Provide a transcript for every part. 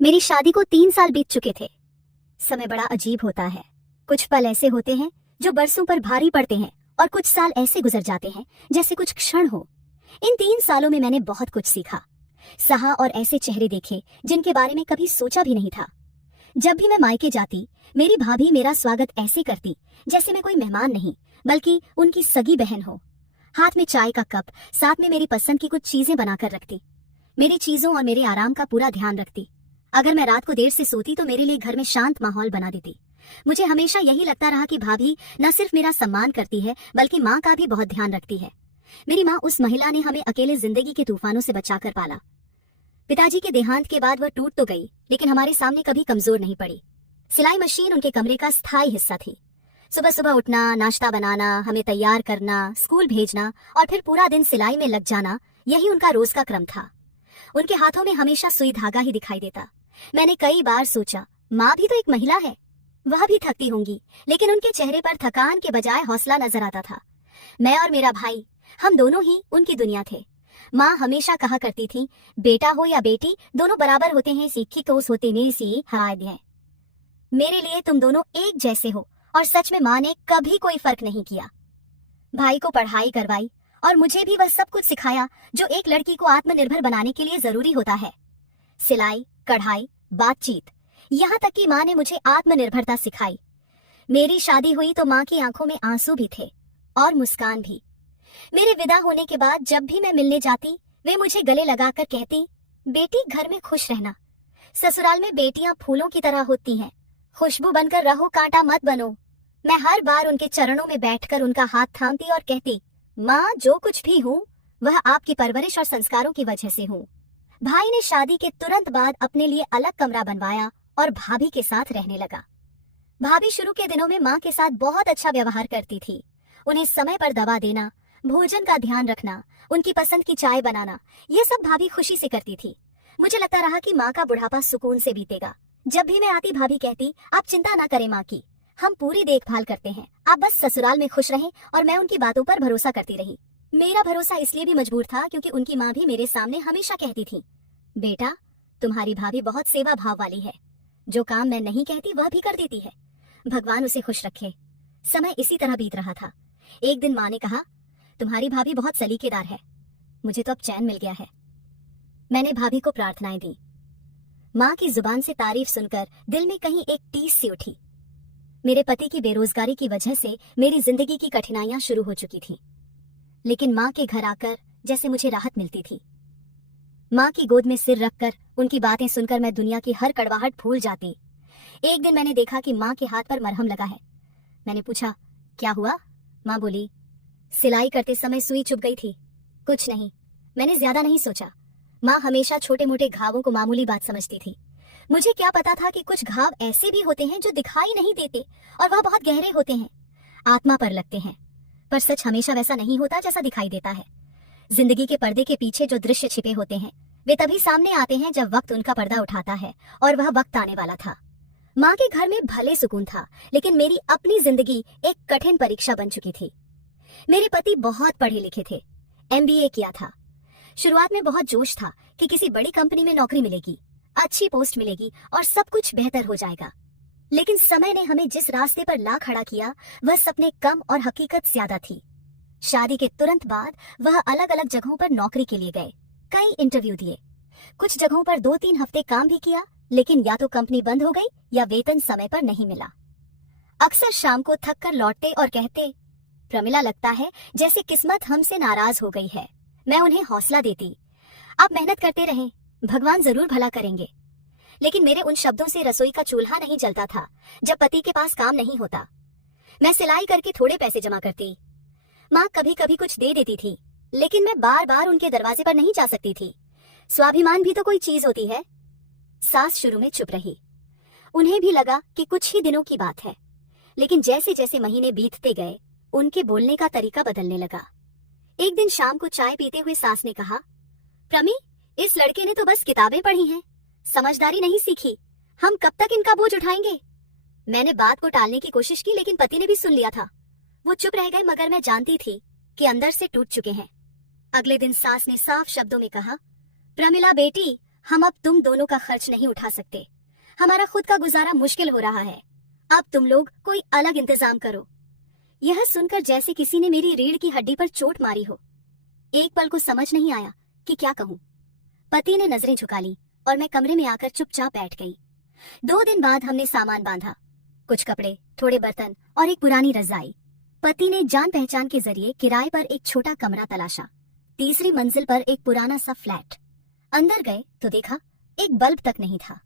मेरी शादी को 3 साल बीत चुके थे। समय बड़ा अजीब होता है। कुछ पल ऐसे होते हैं जो बरसों पर भारी पड़ते हैं और कुछ साल ऐसे गुजर जाते हैं जैसे कुछ क्षण हो। इन 3 सालों में मैंने बहुत कुछ सीखा, सहा और ऐसे चेहरे देखे जिनके बारे में कभी सोचा भी नहीं था। जब भी मैं मायके जाती, मेरी भाभी मेरा स्वागत ऐसे करती जैसे मैं कोई मेहमान नहीं बल्कि उनकी सगी बहन हो। हाथ में चाय का कप, साथ में मेरी पसंद की कुछ चीजें बनाकर रखती, मेरी चीजों और मेरे आराम का पूरा ध्यान रखती। अगर मैं रात को देर से सोती तो मेरे लिए घर में शांत माहौल बना देती। मुझे हमेशा यही लगता रहा कि भाभी न सिर्फ मेरा सम्मान करती है बल्कि माँ का भी बहुत ध्यान रखती है। मेरी माँ उस महिला ने हमें अकेले जिंदगी के तूफानों से बचाकर पाला। पिताजी के देहांत के बाद वह टूट तो गई, लेकिन हमारे सामने कभी कमजोर नहीं पड़ी। सिलाई मशीन उनके कमरे का स्थायी हिस्सा थी। सुबह सुबह उठना, नाश्ता बनाना, हमें तैयार करना, स्कूल भेजना और फिर पूरा दिन सिलाई में लग जाना, यही उनका रोज का क्रम था। उनके हाथों में हमेशा सुई धागा ही दिखाई देता। मैंने कई बार सोचा, माँ भी तो एक महिला है, वह भी थकती होंगी, लेकिन उनके चेहरे पर थकान के बजाय हौसला नजर आता था। मैं और मेरा भाई, हम दोनों ही उनकी दुनिया थे। माँ हमेशा कहा करती थी, बेटा हो या बेटी, दोनों बराबर होते हैं, सीखी तो उस होते में सी हराए हैं। मेरे लिए तुम दोनों एक जैसे हो। और सच में माँ ने कभी कोई फर्क नहीं किया। भाई को पढ़ाई करवाई और मुझे भी वह सब कुछ सिखाया जो एक लड़की को आत्मनिर्भर बनाने के लिए जरूरी होता है। सिलाई, कढ़ाई, बातचीत, यहाँ तक कि माँ ने मुझे आत्मनिर्भरता सिखाई। मेरी शादी हुई तो माँ की आंखों में आंसू भी थे और मुस्कान भी। मेरे विदा होने के बाद जब भी मैं मिलने जाती, वे मुझे गले लगाकर कहती, बेटी घर में खुश रहना। ससुराल में बेटियां फूलों की तरह होती हैं, खुशबू बनकर रहो, कांटा मत बनो। मैं हर बार उनके चरणों में बैठकर उनका हाथ थामती और कहती, माँ जो कुछ भी हूँ वह आपकी परवरिश और संस्कारों की वजह से हूँ। भाई ने शादी के तुरंत बाद अपने लिए अलग कमरा बनवाया और भाभी के साथ रहने लगा। भाभी शुरू के दिनों में माँ के साथ बहुत अच्छा व्यवहार करती थी। उन्हें समय पर दवा देना, भोजन का ध्यान रखना, उनकी पसंद की चाय बनाना, ये सब भाभी खुशी से करती थी। मुझे लगता रहा कि माँ का बुढ़ापा सुकून से बीतेगा। जब भी मैं आती, भाभी कहती, आप चिंता ना करें माँ की, हम पूरी देखभाल करते हैं, आप बस ससुराल में खुश रहें। और मैं उनकी बातों पर भरोसा करती रही। मेरा भरोसा इसलिए भी मजबूर था क्योंकि उनकी माँ भी मेरे सामने हमेशा कहती थी, बेटा तुम्हारी भाभी बहुत सेवा भाव वाली है, जो काम मैं नहीं कहती वह भी कर देती है, भगवान उसे खुश रखे। समय इसी तरह बीत रहा था। एक दिन माँ ने कहा, तुम्हारी भाभी बहुत सलीकेदार है, मुझे तो अब चैन मिल गया है। मैंने भाभी को प्रार्थनाएं दी। माँ की जुबान से तारीफ सुनकर दिल में कहीं एक टीस सी उठी। मेरे पति की बेरोजगारी की वजह से मेरी जिंदगी की कठिनाइयां शुरू हो चुकी थी, लेकिन माँ के घर आकर जैसे मुझे राहत मिलती थी। माँ की गोद में सिर रखकर उनकी बातें सुनकर मैं दुनिया की हर कड़वाहट भूल जाती। एक दिन मैंने देखा कि माँ के हाथ पर मरहम लगा है। मैंने पूछा, क्या हुआ? माँ बोली, सिलाई करते समय सुई चुभ गई थी। कुछ नहीं। मैंने ज्यादा नहीं सोचा। माँ हमेशा छोटे मोटे घावों को मामूली बात समझती थी। मुझे क्या पता था कि कुछ घाव ऐसे भी होते हैं जो दिखाई नहीं देते और वह बहुत गहरे होते हैं, आत्मा पर लगते हैं। पर सच हमेशा वैसा नहीं होता जैसा दिखाई देता है। जिंदगी के पर्दे के पीछे जो दृश्य छिपे होते हैं वे तभी सामने आते हैं जब वक्त उनका पर्दा उठाता है, और वह वक्त आने वाला था। माँ के घर में भले सुकून था, लेकिन मेरी अपनी जिंदगी एक कठिन परीक्षा बन चुकी थी। मेरे पति बहुत पढ़े लिखे थे, MBA किया था। शुरुआत में बहुत जोश था कि किसी बड़ी कंपनी में नौकरी मिलेगी, अच्छी पोस्ट मिलेगी और सब कुछ बेहतर हो जाएगा। लेकिन समय ने हमें जिस रास्ते पर ला खड़ा किया वह सपने कम और हकीकत ज्यादा थी। शादी के तुरंत बाद वह अलग अलग जगहों पर नौकरी के लिए गए, कई इंटरव्यू दिए। कुछ जगहों पर 2-3 हफ्ते काम भी किया, लेकिन या तो कंपनी बंद हो गई या वेतन समय पर नहीं मिला। अक्सर शाम को थक कर लौटते और कहते, प्रमिला लगता है जैसे किस्मत हमसे नाराज हो गई है। मैं उन्हें हौसला देती, आप मेहनत करते रहें, भगवान जरूर भला करेंगे। लेकिन मेरे उन शब्दों से रसोई का चूल्हा नहीं जलता था जब पति के पास काम नहीं होता। मैं सिलाई करके थोड़े पैसे जमा करती। माँ कभी कभी कुछ दे देती थी, लेकिन मैं बार बार उनके दरवाजे पर नहीं जा सकती थी। स्वाभिमान भी तो कोई चीज होती है। सास शुरू में चुप रही। उन्हें भी लगा कि कुछ ही दिनों की बात है, लेकिन जैसे जैसे महीने बीतते गए उनके बोलने का तरीका बदलने लगा। एक दिन शाम को चाय पीते हुए सास ने कहा, प्रमी, इस लड़के ने तो बस किताबें पढ़ी हैं, समझदारी नहीं सीखी, हम कब तक इनका बोझ उठाएंगे। मैंने बात को टालने की कोशिश की, लेकिन पति ने भी सुन लिया था। वो चुप रह गए, मगर मैं जानती थी कि अंदर से टूट चुके हैं। अगले दिन सास ने साफ शब्दों में कहा, प्रमिला बेटी, हम अब तुम दोनों का खर्च नहीं उठा सकते। हमारा खुद का गुजारा मुश्किल हो रहा है। अब तुम लोग कोई अलग इंतजाम करो। यह सुनकर जैसे किसी ने मेरी रीढ़ की हड्डी पर चोट मारी हो। एक पल को समझ नहीं आया कि क्या कहूं। पति ने नजरें झुका ली और मैं कमरे में आकर चुपचाप बैठ गई। 2 दिन बाद हमने सामान बांधा, कुछ कपड़े, थोड़े बर्तन और एक पुरानी रजाई। पति ने जान पहचान के जरिए किराए पर एक छोटा कमरा तलाशा। 3री मंजिल पर एक पुराना सा फ्लैट। अंदर गए तो देखा एक बल्ब तक नहीं था।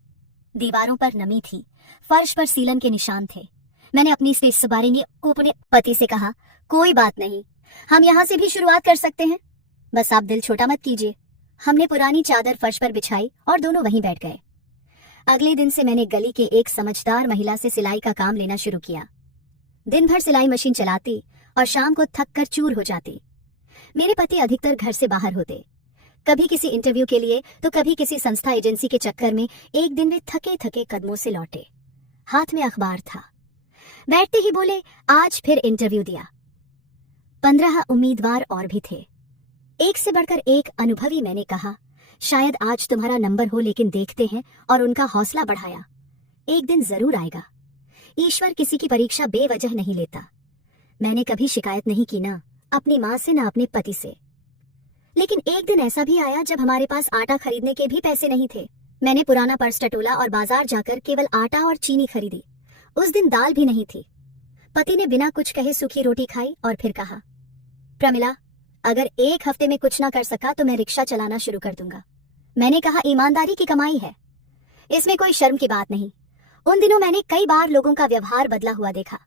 दीवारों पर नमी थी, फर्श पर सीलन के निशान थे। मैंने अपनी सवारी को अपने पति से कहा, कोई बात नहीं, हम यहाँ से भी शुरुआत कर सकते हैं, बस आप दिल छोटा मत कीजिए। हमने पुरानी चादर फर्श पर बिछाई और दोनों वहीं बैठ गए। अगले दिन से मैंने गली के एक समझदार महिला से सिलाई का काम लेना शुरू किया। दिन भर सिलाई मशीन चलाती और शाम को थक कर चूर हो जाती। मेरे पति अधिकतर घर से बाहर होते, कभी किसी इंटरव्यू के लिए तो कभी किसी संस्था एजेंसी के चक्कर में। एक दिन वे थके थके कदमों से लौटे, हाथ में अखबार था। बैठते ही बोले, आज फिर इंटरव्यू दिया। 15 उम्मीदवार और भी थे, एक से बढ़कर एक अनुभवी। मैंने कहा, शायद आज तुम्हारा नंबर हो, लेकिन देखते हैं, और उनका हौसला बढ़ाया। एक दिन जरूर आएगा। ईश्वर किसी की परीक्षा बेवजह नहीं लेता। मैंने कभी शिकायत नहीं की, ना अपनी माँ से ना अपने पति से। लेकिन एक दिन ऐसा भी आया जब हमारे पास आटा खरीदने के भी पैसे नहीं थे। मैंने पुराना पर्स टटोला और बाजार जाकर केवल आटा और चीनी खरीदी। उस दिन दाल भी नहीं थी। पति ने बिना कुछ कहे सूखी रोटी खाई और फिर कहा, प्रमिला, अगर 1 हफ्ते में कुछ ना कर सका तो मैं रिक्शा चलाना शुरू कर दूंगा। मैंने कहा, ईमानदारी की कमाई है, इसमें कोई शर्म की बात नहीं। उन दिनों मैंने कई बार लोगों का व्यवहार बदला हुआ देखा।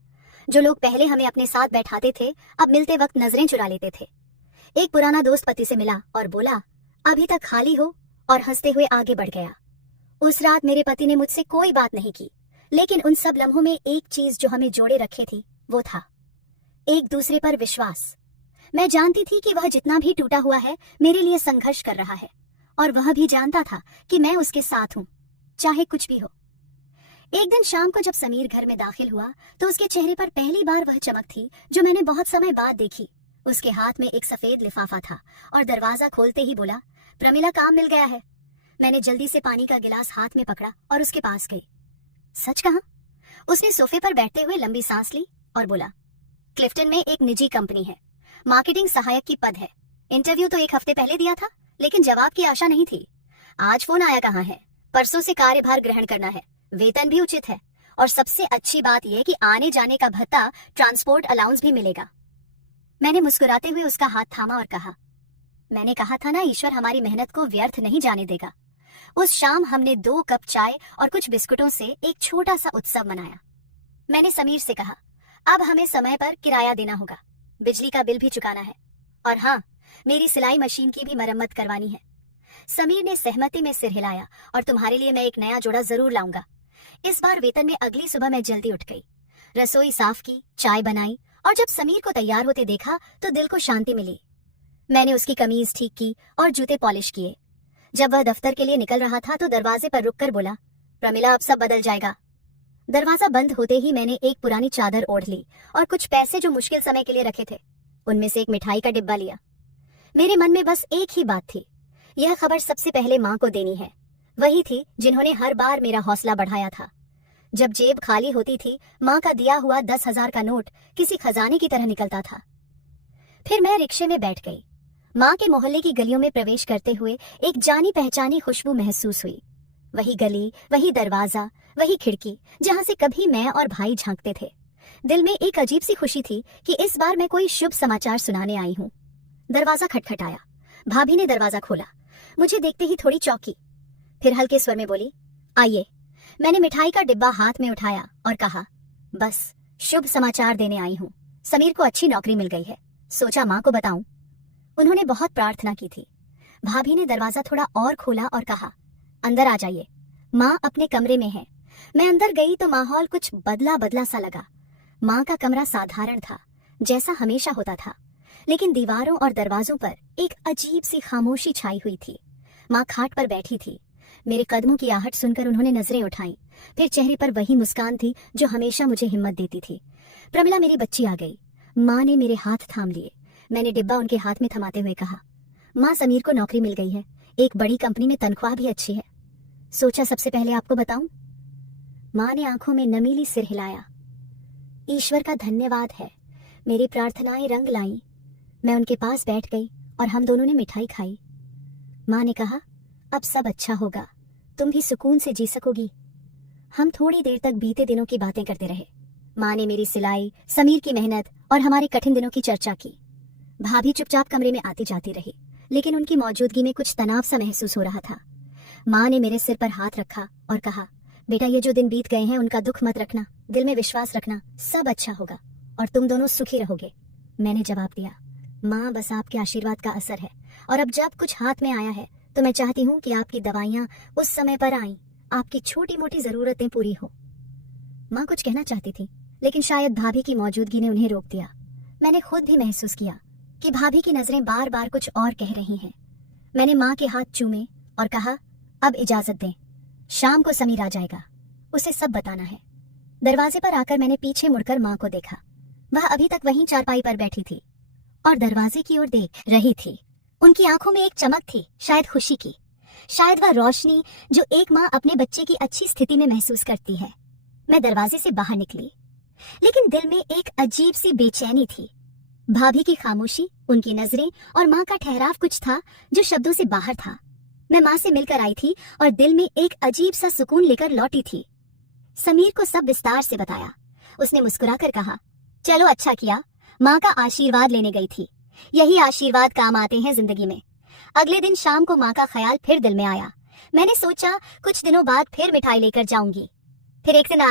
जो लोग पहले हमें अपने साथ बैठाते थे, अब मिलते वक्त नजरें चुरा लेते थे। एक पुराना दोस्त पति से मिला और बोला, अभी तक खाली हो, और हंसते हुए आगे बढ़ गया। उस रात मेरे पति ने मुझसे कोई बात नहीं की, लेकिन उन सब लम्हों में एक चीज जो हमें जोड़े रखे थी, वो था एक दूसरे पर विश्वास। मैं जानती थी कि वह जितना भी टूटा हुआ है, मेरे लिए संघर्ष कर रहा है, और वह भी जानता था कि मैं उसके साथ हूं, चाहे कुछ भी हो। एक दिन शाम को जब समीर घर में दाखिल हुआ तो उसके चेहरे पर पहली बार वह चमक थी जो मैंने बहुत समय बाद देखी। उसके हाथ में एक सफेद लिफाफा था और दरवाजा खोलते ही बोला, प्रमिला, काम मिल गया है। मैंने जल्दी से पानी का गिलास हाथ में पकड़ा और उसके पास गई। सच कहा? उसने सोफे पर बैठते हुए लंबी सांस ली और बोला, क्लिफ्टन में एक निजी कंपनी है, मार्केटिंग सहायक की पद है। इंटरव्यू तो 1 हफ्ते पहले दिया था, लेकिन जवाब की आशा नहीं थी। आज फोन आया कहाँ है, परसों से कार्यभार ग्रहण करना है, वेतन भी उचित है, और सबसे अच्छी बात यह कि आने जाने का भत्ता, ट्रांसपोर्ट अलाउंस भी मिलेगा। मैंने मुस्कुराते हुए उसका हाथ थामा और कहा, मैंने कहा था ना, ईश्वर हमारी मेहनत को व्यर्थ नहीं जाने देगा। उस शाम हमने 2 कप चाय और कुछ बिस्कुटों से एक छोटा सा उत्सव मनाया। मैंने समीर से कहा, अब हमें समय पर किराया देना होगा, बिजली का बिल भी चुकाना है, और हाँ, मेरी सिलाई मशीन की भी मरम्मत करवानी है। समीर ने सहमति में सिर हिलाया, और तुम्हारे लिए मैं एक नया जोड़ा जरूर लाऊंगा। इस बार वेतन में अगली सुबह मैं जल्दी उठ गई, रसोई साफ की, चाय बनाई, और जब समीर को तैयार होते देखा तो दिल को शांति मिली। मैंने उसकी कमीज ठीक की और जूते पॉलिश किए। जब वह दफ्तर के लिए निकल रहा था तो दरवाजे पर रुककर बोला, प्रमिला, अब सब बदल जाएगा। दरवाजा बंद होते ही मैंने एक पुरानी चादर ओढ़ ली और कुछ पैसे जो मुश्किल समय के लिए रखे थे, उनमें से एक मिठाई का डिब्बा लिया। मेरे मन में बस एक ही बात थी, यह खबर सबसे पहले माँ को देनी है। वही थी जिन्होंने हर बार मेरा हौसला बढ़ाया था। जब जेब खाली होती थी, माँ का दिया हुआ 10,000 का नोट किसी खजाने की तरह निकलता था। फिर मैं रिक्शे में बैठ गई। माँ के मोहल्ले की गलियों में प्रवेश करते हुए एक जानी पहचानी खुशबू महसूस हुई। वही गली, वही दरवाजा, वही खिड़की जहाँ से कभी मैं और भाई झांकते थे। दिल में एक अजीब सी खुशी थी कि इस बार मैं कोई शुभ समाचार सुनाने आई हूँ। दरवाजा खटखटाया। भाभी ने दरवाजा खोला। मुझे देखते ही थोड़ी चौंकी, फिर हल्के स्वर में बोली, आइए। मैंने मिठाई का डिब्बा हाथ में उठाया और कहा, बस शुभ समाचार देने आई हूँ। समीर को अच्छी नौकरी मिल गई है, सोचा माँ को बताऊं। उन्होंने बहुत प्रार्थना की थी। भाभी ने दरवाजा थोड़ा और खोला और कहा, अंदर आ जाइए, माँ अपने कमरे में है। मैं अंदर गई तो माहौल कुछ बदला बदला सा लगा। माँ का कमरा साधारण था, जैसा हमेशा होता था, लेकिन दीवारों और दरवाजों पर एक अजीब सी खामोशी छाई हुई थी। माँ खाट पर बैठी थी। मेरे कदमों की आहट सुनकर उन्होंने नजरें उठाईं। फिर चेहरे पर वही मुस्कान थी जो हमेशा मुझे हिम्मत देती थी। प्रमिला, मेरी बच्ची आ गई। माँ ने मेरे हाथ थाम लिए। मैंने डिब्बा उनके हाथ में थमाते हुए कहा, माँ, समीर को नौकरी मिल गई है, एक बड़ी कंपनी में तनख्वाह भी अच्छी है। सोचा सबसे पहले आपको बताऊं। माँ ने आंखों में नमीली सिर हिलाया। ईश्वर का धन्यवाद है, मेरी प्रार्थनाएं रंग लाई। मैं उनके पास बैठ गई और हम दोनों ने मिठाई खाई। माँ ने कहा, अब सब अच्छा होगा, तुम भी सुकून से जी सकोगी। हम थोड़ी देर तक बीते दिनों की बातें करते रहे। माँ ने मेरी सिलाई, समीर की मेहनत और हमारे कठिन दिनों की चर्चा की। भाभी चुपचाप कमरे में आती जाती रही, लेकिन उनकी मौजूदगी में कुछ तनाव सा महसूस हो रहा था। माँ ने मेरे सिर पर हाथ रखा और कहा, बेटा ये जो दिन बीत गए हैं उनका दुख मत रखना, दिल में विश्वास रखना, सब अच्छा होगा और तुम दोनों सुखी रहोगे। मैंने जवाब दिया, माँ बस आपके आशीर्वाद का असर है, और अब जब कुछ हाथ में आया है तो मैं चाहती हूँ कि आपकी दवाइयाँ उस समय पर आईं, आपकी छोटी मोटी जरूरतें पूरी हो। माँ कुछ कहना चाहती थी, लेकिन शायद भाभी की मौजूदगी ने उन्हें रोक दिया। मैंने खुद भी महसूस किया कि भाभी की नजरें बार बार कुछ और कह रही हैं। मैंने माँ के हाथ चूमे और कहा, अब इजाजत दें, शाम को समीर आ जाएगा, उसे सब बताना है। दरवाजे पर आकर मैंने पीछे मुड़कर माँ को देखा। वह अभी तक वहीं चारपाई पर बैठी थी और दरवाजे की ओर देख रही थी। उनकी आंखों में एक चमक थी, शायद खुशी की, शायद वह रोशनी जो एक माँ अपने बच्चे की अच्छी स्थिति में महसूस करती है। मैं दरवाजे से बाहर निकली, लेकिन दिल में एक अजीब सी बेचैनी थी। भाभी की खामोशी, उनकी नजरें और माँ का ठहराव कुछ था जो शब्दों से बाहर था। मैं माँ से मिलकर आई थी और दिल में एक अजीब सा सुकून लेकर लौटी थी। समीर को सब विस्तार से बताया। उसने मुस्कुराकर कहा, चलो अच्छा किया, माँ का आशीर्वाद लेने गई थी, यही आशीर्वाद काम आते हैं जिंदगी में। अगले दिन शाम को माँ का ख्याल फिर दिल में आया। मैंने सोचा कुछ दिनों बाद फिर मिठाई लेकर जाऊंगी। फिर एक दिन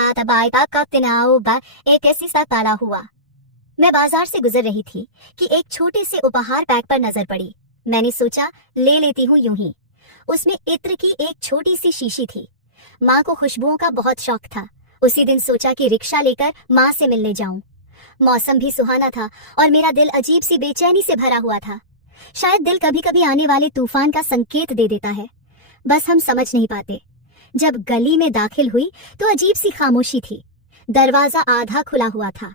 एक ऐसी सा ताला हुआ। मैं बाजार से गुजर रही थी कि एक छोटे से उपहार पैक पर नजर पड़ी। मैंने सोचा ले लेती हूँ यूं ही। उसमें इत्र की एक छोटी सी शीशी थी। माँ को खुशबुओं का बहुत शौक था। उसी दिन सोचा कि रिक्शा लेकर माँ से मिलने जाऊं। मौसम भी सुहाना था और मेरा दिल अजीब सी बेचैनी से भरा हुआ था। शायद दिल कभी कभी आने वाले तूफान का संकेत दे देता है, बस हम समझ नहीं पाते। जब गली में दाखिल हुई तो अजीब सी खामोशी थी। दरवाजा आधा खुला हुआ था।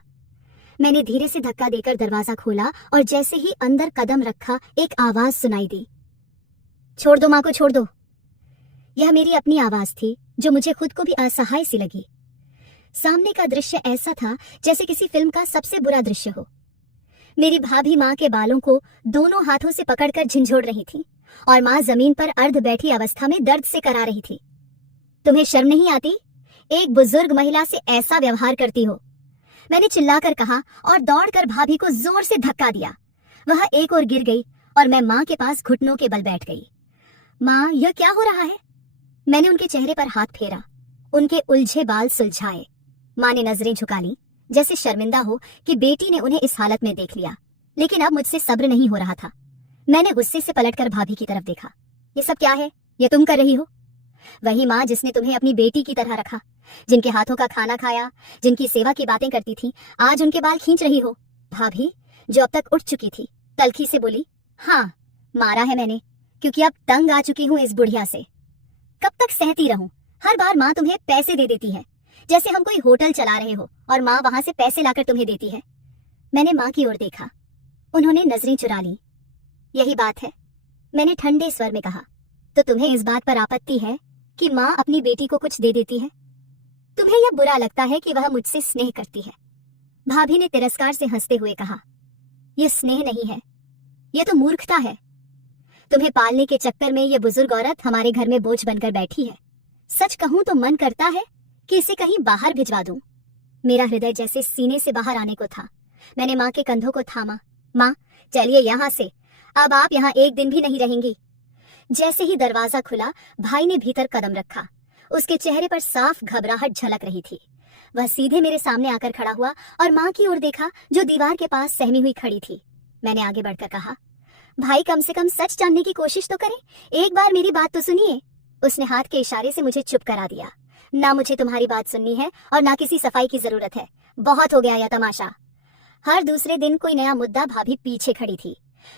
मैंने धीरे से धक्का देकर दरवाजा खोला और जैसे ही अंदर कदम रखा एक आवाज सुनाई दी, छोड़ दो माँ को, छोड़ दो। यह मेरी अपनी आवाज थी जो मुझे खुद को भी असहाय सी लगी। सामने का दृश्य ऐसा था जैसे किसी फिल्म का सबसे बुरा दृश्य हो। मेरी भाभी माँ के बालों को दोनों हाथों से पकड़कर झंझोड़ रही थी और माँ जमीन पर अर्ध बैठी अवस्था में दर्द से करा रही थी। तुम्हें शर्म नहीं आती? एक बुजुर्ग महिला से ऐसा व्यवहार करती हो? मैंने चिल्लाकर कहा और दौड़कर भाभी को जोर से धक्का दिया। वह एक ओर गिर गई और मैं माँ के पास घुटनों के बल बैठ गई। माँ, यह क्या हो रहा है? मैंने उनके चेहरे पर हाथ फेरा, उनके उलझे बाल सुलझाए। माँ ने नजरें झुका ली, जैसे शर्मिंदा हो कि बेटी ने उन्हें इस हालत में देख लिया। लेकिन अब मुझसे सब्र नहीं हो रहा था। मैंने गुस्से से पलटकर भाभी की तरफ देखा। ये सब क्या है? ये तुम कर रही हो? वही माँ जिसने तुम्हें अपनी बेटी की तरह रखा, जिनके हाथों का खाना खाया, जिनकी सेवा की बातें करती थी, आज उनके बाल खींच रही हो। भाभी, जो अब तक उठ चुकी थी, तल्खी से बोली, हाँ, मारा है मैंने, क्योंकि अब तंग आ चुकी हूँ इस बुढ़िया से। कब तक सहती रहूं? हर बार माँ तुम्हें पैसे दे देती है, जैसे हम कोई होटल चला रहे हो और माँ वहां से पैसे लाकर तुम्हें देती है। मैंने माँ की ओर देखा, उन्होंने नजरें चुरा ली। यही बात है, मैंने ठंडे स्वर में कहा। तो तुम्हें इस बात पर आपत्ति है कि माँ अपनी बेटी को कुछ दे देती है? तुम्हें यह बुरा लगता है कि वह मुझसे स्नेह करती है? भाभी ने तिरस्कार से हंसते हुए कहा, यह स्नेह नहीं है, यह तो मूर्खता है। तुम्हें पालने के चक्कर में यह बुजुर्ग औरत हमारे घर में बोझ बनकर बैठी है। सच कहूं तो मन करता है कि इसे कहीं बाहर भिजवा दूं। मेरा हृदय जैसे सीने से बाहर आने को था। मैंने माँ के कंधों को थामा। माँ, चलिए यहाँ से, अब आप यहाँ एक दिन भी नहीं रहेंगी। जैसे ही दरवाजा खुला, भाई ने भीतर कदम रखा। उसके चेहरे पर साफ घबराहट झलक रही थी। वह सीधे मेरे सामने आकर खड़ा हुआ और माँ की ओर देखा, जो दीवार के पास सहमी हुई खड़ी थी। मैंने आगे बढ़कर कहा, भाई कम से कम सच जानने की कोशिश तो करें, एक बार मेरी बात तो सुनिए। उसने हाथ के इशारे से मुझे चुप करा दिया। ना मुझे तुम्हारी बात सुननी है और ना किसी सफाई की जरूरत है। बहुत हो गया यह तमाशा। हर दूसरे दिन कोई नया मुद्दा भाभी पीछे खड़ी थी,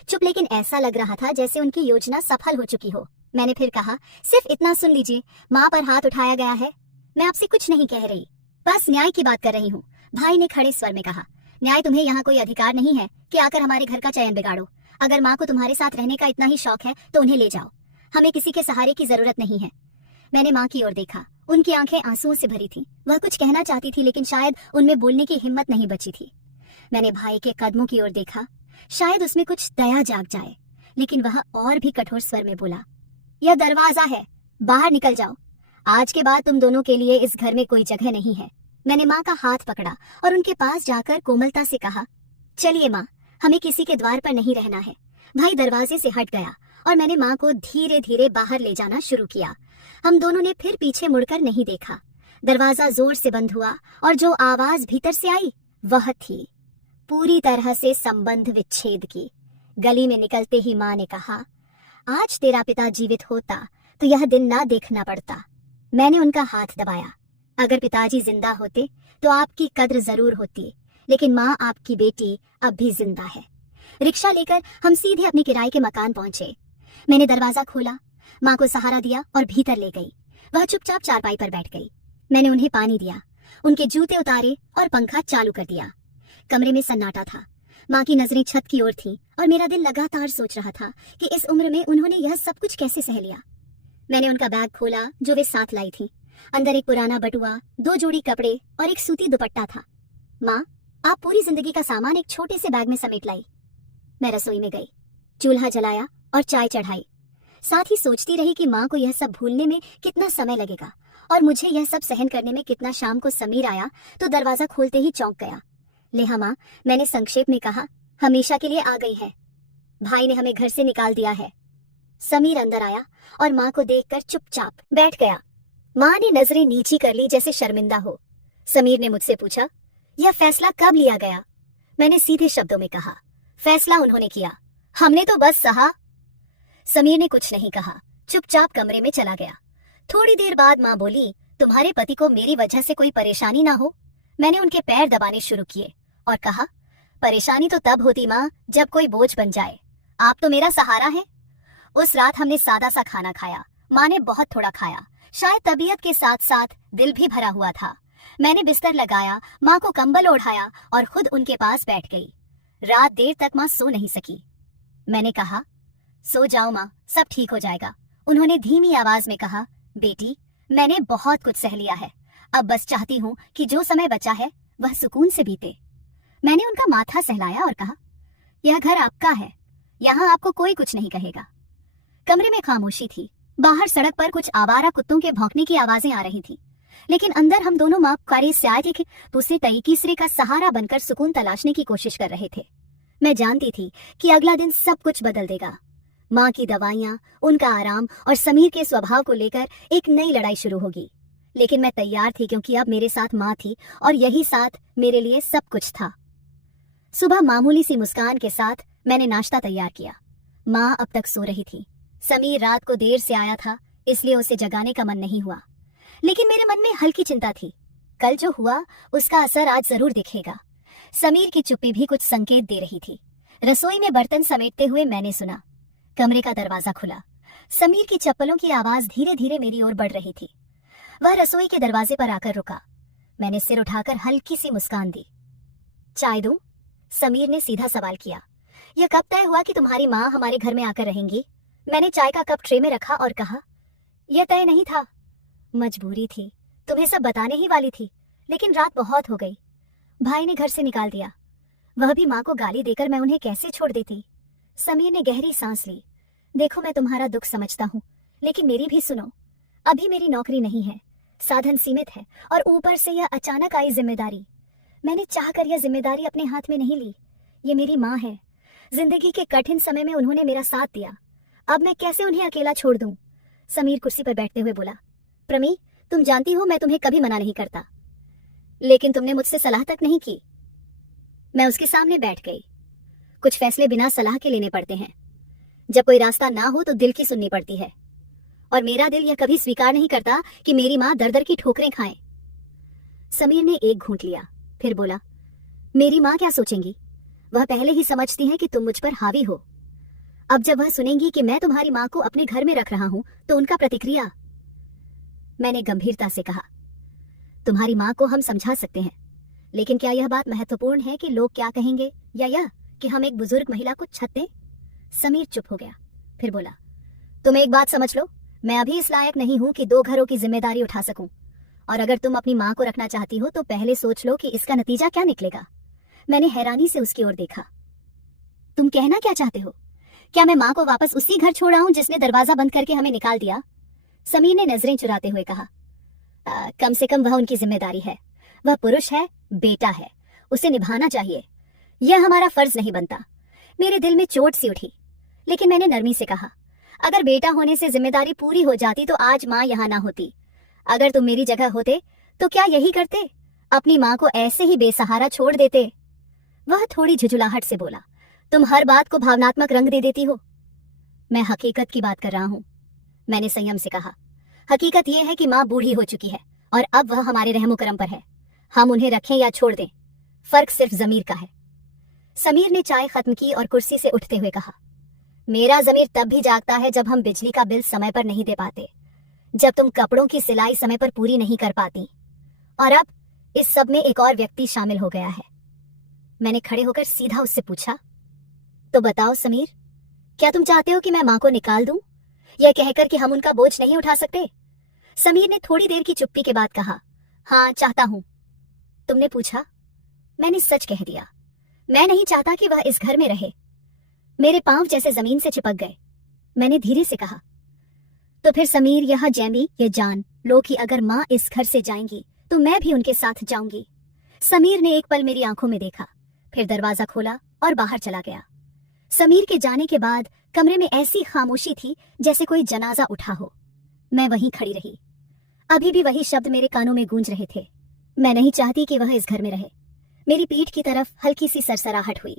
चुप, लेकिन ऐसा लग रहा था जैसे उनकी योजना सफल हो चुकी हो। मैंने फिर कहा, सिर्फ इतना सुन लीजिए, माँ पर हाथ उठाया गया है। मैं आपसे कुछ नहीं कह रही, बस न्याय की बात कर रही हूँ। भाई ने खड़े स्वर में कहा, न्याय तुम्हें यहाँ कोई अधिकार नहीं है कि आकर हमारे घर का चयन बिगाड़ो। अगर माँ को तुम्हारे साथ रहने का इतना ही शौक है तो उन्हें ले जाओ। हमें किसी के सहारे की जरूरत नहीं है। मैंने माँ की ओर देखा। उनकी आंखें आंसुओं से भरी थीं। वह कुछ कहना चाहती थी, लेकिन शायद उनमें बोलने की हिम्मत नहीं बची थी। मैंने भाई के कदमों की ओर देखा, शायद उसमें कुछ दया जाग जाए, लेकिन वह और भी कठोर स्वर में बोला, यह दरवाजा है, बाहर निकल जाओ। आज के बाद तुम दोनों के लिए इस घर में कोई जगह नहीं है। मैंने माँ का हाथ पकड़ा और उनके पास जाकर कोमलता से कहा, चलिए माँ, हमें किसी के द्वार पर नहीं रहना है। भाई दरवाजे से हट गया और मैंने माँ को धीरे धीरे बाहर ले जाना शुरू किया। हम दोनों ने फिर पीछे मुड़कर नहीं देखा। दरवाजा जोर से बंद हुआ और जो आवाज भीतर से आई वह थी पूरी तरह से संबंध विच्छेद की। गली में निकलते ही माँ ने कहा, आज तेरा पिता जीवित होता तो यह दिन ना देखना पड़ता। मैंने उनका हाथ दबाया। अगर पिताजी जिंदा होते तो आपकी कद्र जरूर होती, लेकिन माँ आपकी बेटी अब भी जिंदा है। रिक्शा लेकर हम सीधे अपने किराए के मकान पहुंचे। मैंने दरवाजा खोला, माँ को सहारा दिया और भीतर ले गई। वह चुपचाप चारपाई पर बैठ गई। मैंने उन्हें पानी दिया, उनके जूते उतारे और पंखा चालू कर दिया। कमरे में सन्नाटा था। माँ की नजरें छत की ओर थीं और मेरा दिल लगातार सोच रहा था कि इस उम्र में उन्होंने यह सब कुछ कैसे सह लिया। मैंने उनका बैग खोला जो वे साथ लाई थी। अंदर एक पुराना बटुआ, 2 जोड़ी कपड़े और एक सूती दुपट्टा था। माँ, आप पूरी जिंदगी का सामान एक छोटे से बैग में समेट लाई। मैं रसोई में गई, चूल्हा जलाया और चाय चढ़ाई। साथ ही सोचती रही कि माँ को यह सब भूलने में कितना समय लगेगा और मुझे यह सब सहन करने में कितना। शाम को समीर आया तो दरवाजा खोलते ही चौंक गया। ले हाँ माँ, मैंने संक्षेप में कहा, हमेशा के लिए आ गई है। भाई ने हमें घर से निकाल दिया है। समीर अंदर आया और माँ को देखकर चुपचाप बैठ गया। माँ ने नजरें नीची कर ली जैसे शर्मिंदा हो। समीर ने मुझसे पूछा, यह फैसला कब लिया गया? मैंने सीधे शब्दों में कहा, फैसला उन्होंने किया, हमने तो बस सहा। समीर ने कुछ नहीं कहा, चुपचाप कमरे में चला गया। थोड़ी देर बाद माँ बोली, तुम्हारे पति को मेरी वजह से कोई परेशानी ना हो? मैंने उनके पैर दबाने शुरू किए और कहा, परेशानी तो तब होती माँ जब कोई बोझ बन जाए। आप तो मेरा सहारा है। उस रात हमने सादा सा खाना खाया। माँ ने बहुत थोड़ा खाया, शायद तबीयत के साथ साथ दिल भी भरा हुआ था। मैंने बिस्तर लगाया, माँ को कंबल ओढ़ाया और खुद उनके पास बैठ गई। रात देर तक माँ सो नहीं सकी। मैंने कहा, सो जाओ माँ, सब ठीक हो जाएगा। उन्होंने धीमी आवाज में कहा, बेटी, मैंने बहुत कुछ सह लिया है। अब बस चाहती हूँ कि जो समय बचा है वह सुकून से बीते। मैंने उनका माथा सहलाया और कहा, यह घर आपका है, यहाँ आपको कोई कुछ नहीं कहेगा। कमरे में खामोशी थी। बाहर सड़क पर कुछ आवारा कुत्तों के भौंकने की आवाजें आ रही थी, लेकिन अंदर हम दोनों माँ कार्य से आए थे, दूसरे तीसरे का सहारा बनकर सुकून तलाशने की कोशिश कर रहे थे। मैं जानती थी कि अगला दिन सब कुछ बदल देगा। माँ की दवाइयाँ, उनका आराम और समीर के स्वभाव को लेकर एक नई लड़ाई शुरू होगी। लेकिन मैं तैयार थी, क्योंकि अब मेरे साथ माँ थी और यही साथ मेरे लिए सब कुछ था। सुबह मामूली सी मुस्कान के साथ मैंने नाश्ता तैयार किया। माँ अब तक सो रही थी। समीर रात को देर से आया था, इसलिए उसे जगाने का मन नहीं हुआ। लेकिन मेरे मन में हल्की चिंता थी, कल जो हुआ उसका असर आज जरूर दिखेगा। समीर की चुप्पी भी कुछ संकेत दे रही थी। रसोई में बर्तन समेटते हुए मैंने सुना, कमरे का दरवाजा खुला। समीर की चप्पलों की आवाज धीरे धीरे मेरी ओर बढ़ रही थी। वह रसोई के दरवाजे पर आकर रुका। मैंने सिर उठाकर हल्की सी मुस्कान दी। चाय दूं? समीर ने सीधा सवाल किया। यह कब तय हुआ कि तुम्हारी माँ हमारे घर में आकर रहेंगी? मैंने चाय का कप ट्रे में रखा और कहा, यह तय नहीं था, मजबूरी थी। तुम्हें सब बताने ही वाली थी, लेकिन रात बहुत हो गई। भाई ने घर से निकाल दिया। वह भी माँ को गाली देकर, मैं उन्हें कैसे छोड़ देती। समीर ने गहरी सांस ली। देखो, मैं तुम्हारा दुख समझता हूँ, लेकिन मेरी भी सुनो। अभी मेरी नौकरी नहीं है, साधन सीमित है, और ऊपर से यह अचानक आई जिम्मेदारी। मैंने चाहकर यह जिम्मेदारी अपने हाथ में नहीं ली। ये मेरी माँ है। जिंदगी के कठिन समय में उन्होंने मेरा साथ दिया। अब मैं कैसे उन्हें अकेला छोड़ दूं? समीर कुर्सी पर बैठते हुए बोला, प्रमी, तुम जानती हो मैं तुम्हें कभी मना नहीं करता, लेकिन तुमने मुझसे सलाह तक नहीं की। मैं उसके सामने बैठ गई। कुछ फैसले बिना सलाह के लेने पड़ते हैं। जब कोई रास्ता ना हो तो दिल की सुननी पड़ती है, और मेरा दिल यह कभी स्वीकार नहीं करता कि मेरी माँ दर दर की ठोकरें खाए। समीर ने एक घूंट लिया, फिर बोला, मेरी माँ क्या सोचेंगी? वह पहले ही समझती हैं कि तुम मुझ पर हावी हो। अब जब वह सुनेंगी कि मैं तुम्हारी माँ को अपने घर में रख रहा हूं, तो उनका प्रतिक्रिया? मैंने गंभीरता से कहा, तुम्हारी माँ को हम समझा सकते हैं, लेकिन क्या यह बात महत्वपूर्ण है कि लोग क्या कहेंगे, या यह कि हम एक बुजुर्ग महिला को छत दें? समीर चुप हो गया, फिर बोला, तुम एक बात समझ लो, मैं अभी इस लायक नहीं हूं कि 2 घरों की जिम्मेदारी उठा सकूं। और अगर तुम अपनी माँ को रखना चाहती हो तो पहले सोच लो कि इसका नतीजा क्या निकलेगा। मैंने हैरानी से उसकी ओर देखा। तुम कहना क्या चाहते हो? क्या मैं माँ को वापस उसी घर छोड़ आऊं जिसने दरवाजा बंद करके हमें निकाल दिया? समीर ने नजरें चुराते हुए कहा। कम से कम वह उनकी जिम्मेदारी है। वह पुरुष है, बेटा है, उसे निभाना चाहिए। यह हमारा फर्ज नहीं बनता। मेरे दिल में चोट सी उठी, लेकिन मैंने नरमी से कहा, अगर बेटा होने से जिम्मेदारी पूरी हो जाती तो आज माँ यहाँ ना होती। अगर तुम मेरी जगह होते तो क्या यही करते? अपनी माँ को ऐसे ही बेसहारा छोड़ देते? वह थोड़ी झुझुलाहट से बोला, तुम हर बात को भावनात्मक रंग दे देती हो। मैं हकीकत की बात कर रहा हूँ, मैंने संयम से कहा। हकीकत यह है कि माँ बूढ़ी हो चुकी है और अब वह हमारे रहमो करम पर है। हम उन्हें रखें या छोड़ दें, फर्क सिर्फ जमीर का है। समीर ने चाय खत्म की और कुर्सी से उठते हुए कहा, मेरा जमीर तब भी जागता है जब हम बिजली का बिल समय पर नहीं दे पाते, जब तुम कपड़ों की सिलाई समय पर पूरी नहीं कर पाती, और अब इस सब में एक और व्यक्ति शामिल हो गया है। मैंने खड़े होकर सीधा उससे पूछा, तो बताओ समीर, क्या तुम चाहते हो कि मैं माँ को निकाल दूं, यह कहकर कि हम उनका बोझ नहीं उठा सकते? समीर ने थोड़ी देर की चुप्पी के बाद कहा, हाँ चाहता हूं। तुमने पूछा? मैंने सच कह दिया। मैं नहीं चाहता कि वह इस घर में रहे। मेरे पांव जैसे जमीन से चिपक गए। मैंने धीरे से कहा, तो फिर समीर, यह जैमी ये जान लो कि अगर माँ इस घर से जाएंगी तो मैं भी उनके साथ जाऊंगी। समीर ने एक पल मेरी आंखों में देखा, फिर दरवाजा खोला और बाहर चला गया। समीर के जाने के बाद कमरे में ऐसी खामोशी थी जैसे कोई जनाजा उठा हो। मैं वहीं खड़ी रही। अभी भी वही शब्द मेरे कानों में गूंज रहे थे, मैं नहीं चाहती कि वह इस घर में रहे। मेरी पीठ की तरफ हल्की सी सरसराहट हुई।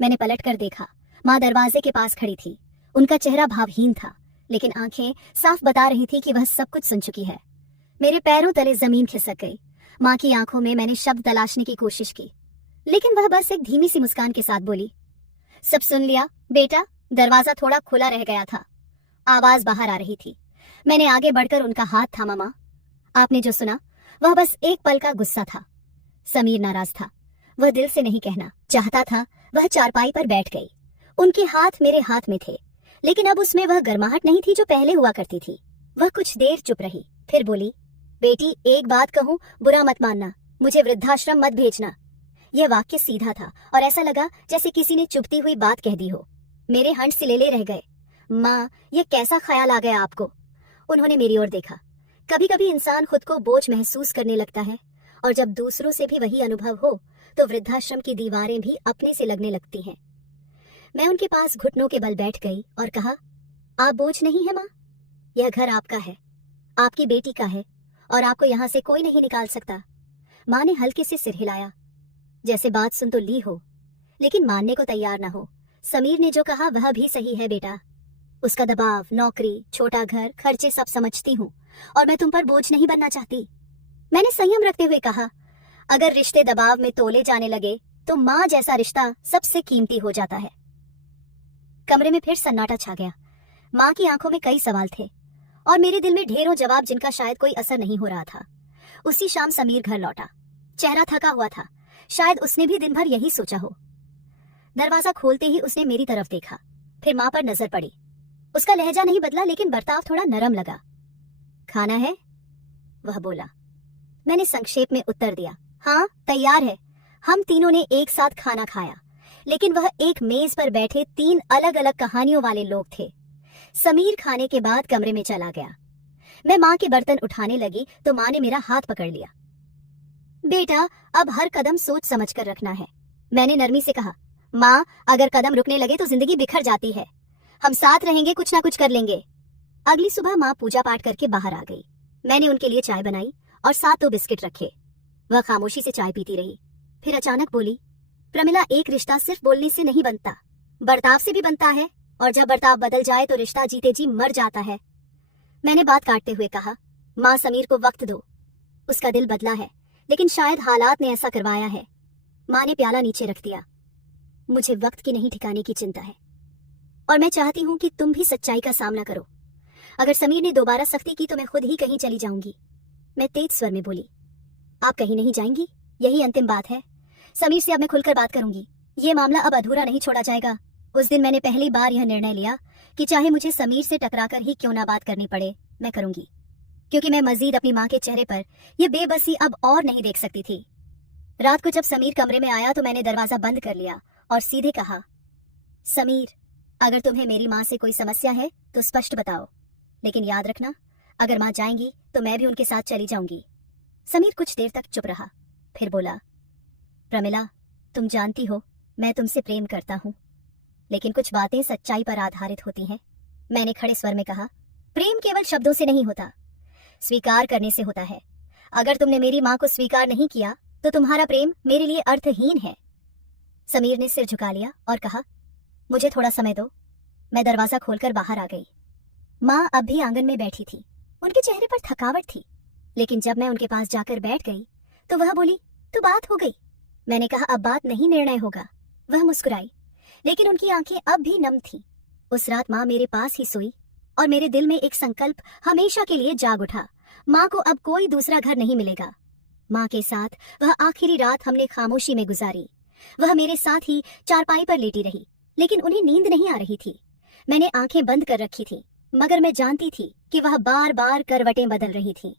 मैंने पलट कर देखा। माँ दरवाजे के पास खड़ी थी। उनका चेहरा भावहीन था, लेकिन आंखें साफ बता रही थी कि वह सब कुछ सुन चुकी है। मेरे पैरों तले जमीन खिसक गई। माँ की आंखों में मैंने शब्द तलाशने की कोशिश की, लेकिन वह बस एक धीमी सी मुस्कान के साथ बोली, सब सुन लिया बेटा, दरवाजा थोड़ा खुला रह गया था। आवाज बाहर आ रही थी। मैंने आगे बढ़कर उनका हाथ थामा। माँ, आपने जो सुना वह बस एक पल का गुस्सा था। समीर नाराज था। वह दिल से नहीं कहना चाहता था। वह चारपाई पर बैठ गई। उनके हाथ मेरे हाथ में थे, लेकिन अब उसमें वह गर्माहट नहीं थी जो पहले हुआ करती थी। वह कुछ देर चुप रही, फिर बोली, बेटी एक बात कहूं, बुरा मत मानना, मुझे वृद्धाश्रम मत भेजना। यह वाक्य सीधा था और ऐसा लगा जैसे किसी ने चुभती हुई बात कह दी हो। मेरे हंस सिलेले रह गए। माँ, यह कैसा ख्याल आ गया आपको? उन्होंने मेरी ओर देखा। कभी कभी इंसान खुद को बोझ महसूस करने लगता है, और जब दूसरों से भी वही अनुभव हो तो वृद्धाश्रम की दीवारें भी अपने से लगने लगती हैं। मैं उनके पास घुटनों के बल बैठ गई और कहा, आप बोझ नहीं है माँ, यह घर आपका है, आपकी बेटी का है, और आपको यहाँ से कोई नहीं निकाल सकता। माँ ने हल्के से सिर हिलाया, जैसे बात सुन तो ली हो, लेकिन मानने को तैयार ना हो। समीर ने जो कहा वह भी सही है बेटा। उसका दबाव, नौकरी, छोटा घर, खर्चे सब समझती हूँ, और मैं तुम पर बोझ नहीं बनना चाहती। मैंने संयम रखते हुए कहा, अगर रिश्ते दबाव में तोले जाने लगे तो माँ जैसा रिश्ता सबसे कीमती हो जाता है। कमरे में फिर सन्नाटा छा गया। माँ की आंखों में कई सवाल थे और मेरे दिल में ढेरों जवाब जिनका शायद कोई असर नहीं हो रहा था। उसी शाम समीर घर लौटा। चेहरा थका हुआ था, शायद उसने भी दिन भर यही सोचा हो। दरवाजा खोलते ही उसने मेरी तरफ देखा, फिर माँ पर नजर पड़ी। उसका लहजा नहीं बदला, लेकिन बर्ताव थोड़ा नरम लगा। खाना है? वह बोला। मैंने संक्षेप में उत्तर दिया, हाँ तैयार है। हम तीनों ने एक साथ खाना खाया, लेकिन वह एक मेज पर बैठे 3 अलग अलग कहानियों वाले लोग थे। समीर खाने के बाद कमरे में चला गया। मैं माँ के बर्तन उठाने लगी तो माँ ने मेरा हाथ पकड़ लिया। बेटा, अब हर कदम सोच समझ कर रखना है। मैंने नरमी से कहा, माँ अगर कदम रुकने लगे तो जिंदगी बिखर जाती है। हम साथ रहेंगे, कुछ ना कुछ कर लेंगे। अगली सुबह माँ पूजा पाठ करके बाहर आ गई। मैंने उनके लिए चाय बनाई और साथ 2 बिस्किट रखे। वह खामोशी से चाय पीती रही, फिर अचानक बोली, प्रमिला, एक रिश्ता सिर्फ बोलने से नहीं बनता, बर्ताव से भी बनता है, और जब बर्ताव बदल जाए तो रिश्ता जीते जी मर जाता है। मैंने बात काटते हुए कहा, माँ समीर को वक्त दो, उसका दिल बदला है, लेकिन शायद हालात ने ऐसा करवाया है। माँ ने प्याला नीचे रख दिया। मुझे वक्त की नहीं ठिकाने की चिंता है, और मैं चाहती हूँ कि तुम भी सच्चाई का सामना करो। अगर समीर ने दोबारा सख्ती की तो मैं खुद ही कहीं चली जाऊंगी। मैं तेज स्वर में बोली, आप कहीं नहीं जाएंगी? यही अंतिम बात है। समीर से अब मैं खुलकर बात करूंगी। ये मामला अब अधूरा नहीं छोड़ा जाएगा। उस दिन मैंने पहली बार यह निर्णय लिया कि चाहे मुझे समीर से टकराकर ही क्यों ना बात करनी पड़े, मैं करूंगी, क्योंकि मैं मजीद अपनी माँ के चेहरे पर यह बेबसी अब और नहीं देख सकती थी। रात को जब समीर कमरे में आया तो मैंने दरवाजा बंद कर लिया और सीधे कहा, समीर, अगर तुम्हें मेरी माँ से कोई समस्या है तो स्पष्ट बताओ, लेकिन याद रखना, अगर माँ जाएंगी तो मैं भी उनके साथ चली जाऊंगी। समीर कुछ देर तक चुप रहा, फिर बोला, प्रमिला, तुम जानती हो मैं तुमसे प्रेम करता हूँ, लेकिन कुछ बातें सच्चाई पर आधारित होती हैं। मैंने खड़े स्वर में कहा, प्रेम केवल शब्दों से नहीं होता, स्वीकार करने से होता है। अगर तुमने मेरी माँ को स्वीकार नहीं किया तो तुम्हारा प्रेम मेरे लिए अर्थहीन है। समीर ने सिर झुका लिया और कहा, मुझे थोड़ा समय दो। मैं दरवाजा खोलकर बाहर आ गई। माँ अब भी आंगन में बैठी थी। उनके चेहरे पर थकावट थी, लेकिन जब मैं उनके पास जाकर बैठ गई तो वह बोली, तो बात हो गई। मैंने कहा, अब बात नहीं, निर्णय होगा। वह मुस्कुराई, लेकिन उनकी आंखें अब भी नम थीं। उस रात माँ मेरे पास ही सोई और मेरे दिल में एक संकल्प हमेशा के लिए जाग उठा, माँ को अब कोई दूसरा घर नहीं मिलेगा। माँ के साथ वह आखिरी रात हमने खामोशी में गुजारी। वह मेरे साथ ही चारपाई पर लेटी रही, लेकिन उन्हें नींद नहीं आ रही थी। मैंने आंखें बंद कर रखी थी, मगर मैं जानती थी कि वह बार बार करवटें बदल रही थी।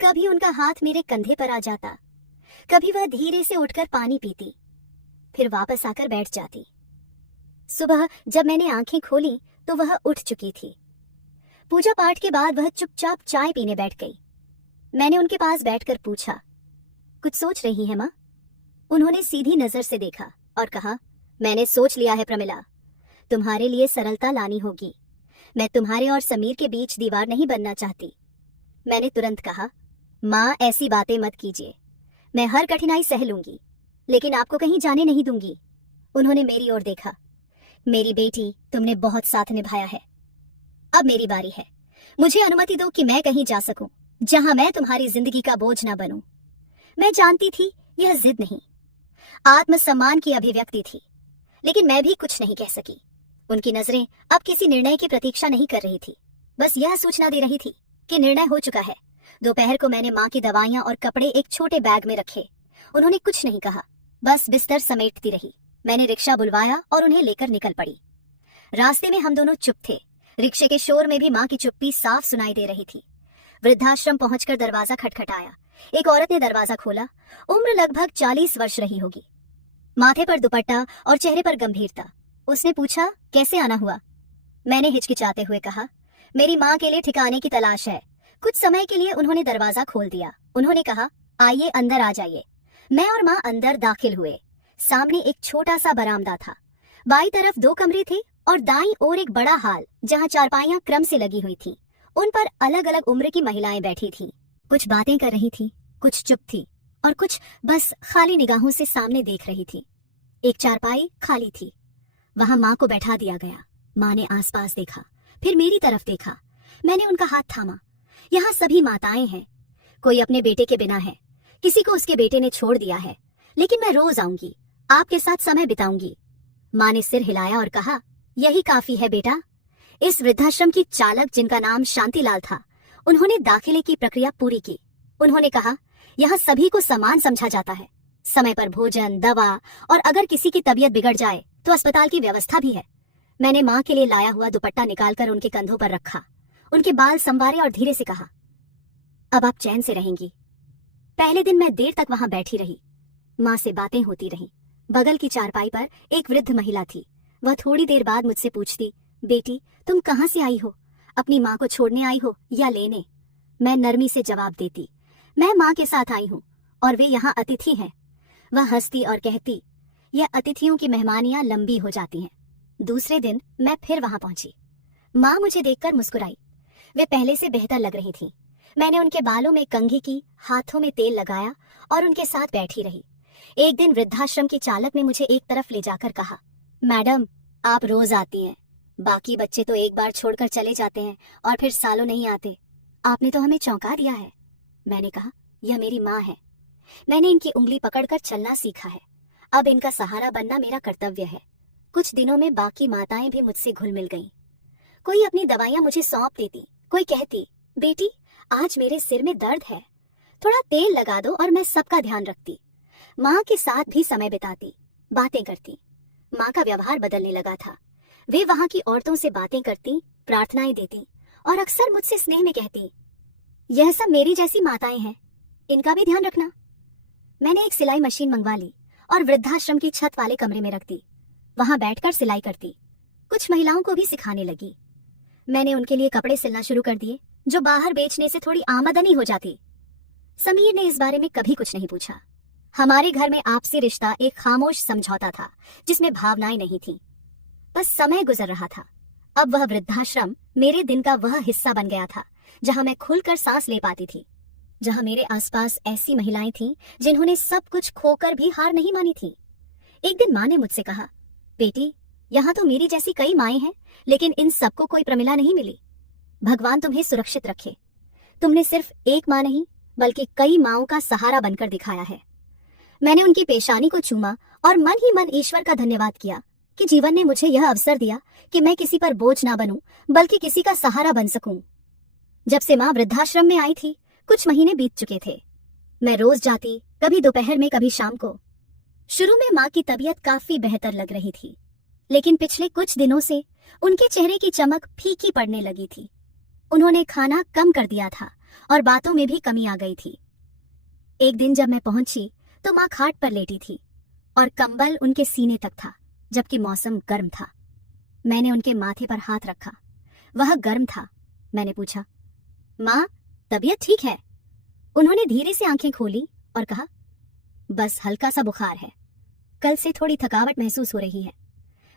कभी उनका हाथ मेरे कंधे पर आ जाता, कभी वह धीरे से उठकर पानी पीती, फिर वापस आकर बैठ जाती। सुबह जब मैंने आंखें खोली तो वह उठ चुकी थी। पूजा पाठ के बाद वह चुपचाप चाय पीने बैठ गई। मैंने उनके पास बैठकर पूछा, कुछ सोच रही है माँ? उन्होंने सीधी नजर से देखा और कहा, मैंने सोच लिया है प्रमिला, तुम्हारे लिए सरलता लानी होगी। मैं तुम्हारे और समीर के बीच दीवार नहीं बनना चाहती। मैंने तुरंत कहा, माँ ऐसी बातें मत कीजिए, मैं हर कठिनाई सह लूंगी, लेकिन आपको कहीं जाने नहीं दूंगी। उन्होंने मेरी ओर देखा, मेरी बेटी, तुमने बहुत साथ निभाया है, अब मेरी बारी है। मुझे अनुमति दो कि मैं कहीं जा सकूं जहां मैं तुम्हारी जिंदगी का बोझ ना बनूं। मैं जानती थी यह जिद नहीं, आत्मसम्मान की अभिव्यक्ति थी, लेकिन मैं भी कुछ नहीं कह सकी। उनकी नजरें अब किसी निर्णय की प्रतीक्षा नहीं कर रही थी, बस यह सूचना दे रही थी कि निर्णय हो चुका है। दोपहर को मैंने माँ की दवाइयां और कपड़े एक छोटे बैग में रखे। उन्होंने कुछ नहीं कहा, बस बिस्तर समेटती रही। मैंने रिक्शा बुलवाया और उन्हें लेकर निकल पड़ी। रास्ते में हम दोनों चुप थे। रिक्शे के शोर में भी माँ की चुप्पी साफ सुनाई दे रही थी। वृद्धाश्रम पहुंचकर दरवाजा खटखटाया। एक औरत ने दरवाजा खोला। उम्र लगभग 40 वर्ष रही होगी, माथे पर दुपट्टा और चेहरे पर गंभीरता। उसने पूछा, कैसे आना हुआ? मैंने हिचकिचाते हुए कहा, मेरी माँ के लिए ठिकाने की तलाश है। कुछ समय के लिए उन्होंने दरवाजा खोल दिया। उन्होंने कहा, आइए अंदर आ जाइए। मैं और माँ अंदर दाखिल हुए। सामने एक छोटा सा बरामदा था। बाईं तरफ 2 कमरे थे और दाईं ओर एक बड़ा हाल जहाँ चारपाइयां क्रम से लगी हुई थी। उन पर अलग अलग उम्र की महिलाएं बैठी थीं। कुछ बातें कर रही थी, कुछ चुप थी और कुछ बस खाली निगाहों से सामने देख रही थी। एक चारपाई खाली थी, वहां माँ को बैठा दिया गया। माँ ने आसपास देखा, फिर मेरी तरफ देखा। मैंने उनका हाथ थामा। यहाँ सभी माताएं हैं, कोई अपने बेटे के बिना है, किसी को उसके बेटे ने छोड़ दिया है, लेकिन मैं रोज आऊंगी, आपके साथ समय बिताऊंगी। माँ ने सिर हिलाया और कहा, यही काफी है बेटा। इस वृद्धाश्रम की चालक, जिनका नाम शांतिलाल था, उन्होंने दाखिले की प्रक्रिया पूरी की। उन्होंने कहा, यहाँ सभी को समान समझा जाता है, समय पर भोजन, दवा, और अगर किसी की तबीयत बिगड़ जाए तो अस्पताल की व्यवस्था भी है। मैंने माँ के लिए लाया हुआ दुपट्टा निकालकर उनके कंधों पर रखा, उनके बाल संवारे और धीरे से कहा, अब आप चैन से रहेंगी। पहले दिन मैं देर तक वहां बैठी रही। माँ से बातें होती रही। बगल की चारपाई पर एक वृद्ध महिला थी। वह थोड़ी देर बाद मुझसे पूछती, बेटी, तुम कहाँ से आई हो? अपनी माँ को छोड़ने आई हो या लेने? मैं नरमी से जवाब देती, मैं माँ के साथ आई हूँ और वे यहाँ अतिथि हैं। वह हंसती और कहती, यह अतिथियों की मेहमानियां लंबी हो जाती हैं। दूसरे दिन मैं फिर वहां पहुंची। माँ मुझे देखकर मुस्कुराई। वे पहले से बेहतर लग रही थीं। मैंने उनके बालों में कंघी की, हाथों में तेल लगाया और उनके साथ बैठी रही। एक दिन वृद्धाश्रम की चालक ने मुझे एक तरफ ले जाकर कहा, मैडम, आप रोज आती हैं, बाकी बच्चे तो एक बार छोड़कर चले जाते हैं और फिर सालों नहीं आते। आपने तो हमें चौंका दिया है। मैंने कहा, यह मेरी माँ है। मैंने इनकी उंगली पकड़कर चलना सीखा है। अब इनका सहारा बनना मेरा कर्तव्य है। कुछ दिनों में बाकी माताएं भी मुझसे घुल मिल गईं। कोई अपनी दवाइयां मुझे सौंप देती, कोई कहती, बेटी, आज मेरे सिर में दर्द है, थोड़ा तेल लगा दो, और मैं सबका ध्यान रखती। माँ के साथ भी समय बिताती, बातें करती। माँ का व्यवहार बदलने लगा था। वे वहां की औरतों से बातें करती, प्रार्थनाएं देती और अक्सर मुझसे स्नेह में कहती, यह सब मेरी जैसी माताएं हैं, इनका भी ध्यान रखना। मैंने एक सिलाई मशीन मंगवा ली और वृद्धाश्रम की छत वाले कमरे में रख दी। वहां बैठकर सिलाई करती, कुछ महिलाओं को भी सिखाने लगी। मैंने उनके लिए कपड़े सिलना शुरू कर दिए, जो बाहर बेचने से थोड़ी आमदनी हो जाती। समीर ने इस बारे में कभी कुछ नहीं पूछा। हमारे घर में आपसी रिश्ता एक खामोश समझौता था, जिसमें भावनाएं नहीं थीं। बस समय गुजर रहा था। अब वह वृद्धाश्रम मेरे दिन का वह हिस्सा बन गया था जहां मैं खुलकर सांस ले पाती थी, जहां मेरे आसपास ऐसी महिलाएं थीं जिन्होंने सब कुछ खोकर भी हार नहीं मानी थी। एक दिन माँ ने मुझसे कहा, बेटी, यहाँ तो मेरी जैसी कई माएं हैं, लेकिन इन सबको कोई प्रमिला नहीं मिली। भगवान तुम्हें सुरक्षित रखे। तुमने सिर्फ एक माँ नहीं, बल्कि कई माँओं का सहारा बनकर दिखाया है। मैंने उनकी पेशानी को चूमा और मन ही मन ईश्वर का धन्यवाद किया कि जीवन ने मुझे यह अवसर दिया कि मैं किसी पर बोझ ना बनूं, बल्कि किसी का सहारा बन सकूं। जब से माँ वृद्धाश्रम में आई थी, कुछ महीने बीत चुके थे। मैं रोज जाती, कभी दोपहर में, कभी शाम को। शुरू में माँ की तबीयत काफी बेहतर लग रही थी, लेकिन पिछले कुछ दिनों से उनके चेहरे की चमक फीकी पड़ने लगी थी। उन्होंने खाना कम कर दिया था और बातों में भी कमी आ गई थी। एक दिन जब मैं पहुंची तो माँ खाट पर लेटी थी और कंबल उनके सीने तक था, जबकि मौसम गर्म था। मैंने उनके माथे पर हाथ रखा। वह गर्म था। मैंने पूछा, माँ, तबीयत ठीक है? उन्होंने धीरे से आंखें खोली और कहा, बस हल्का सा बुखार है, कल से थोड़ी थकावट महसूस हो रही है।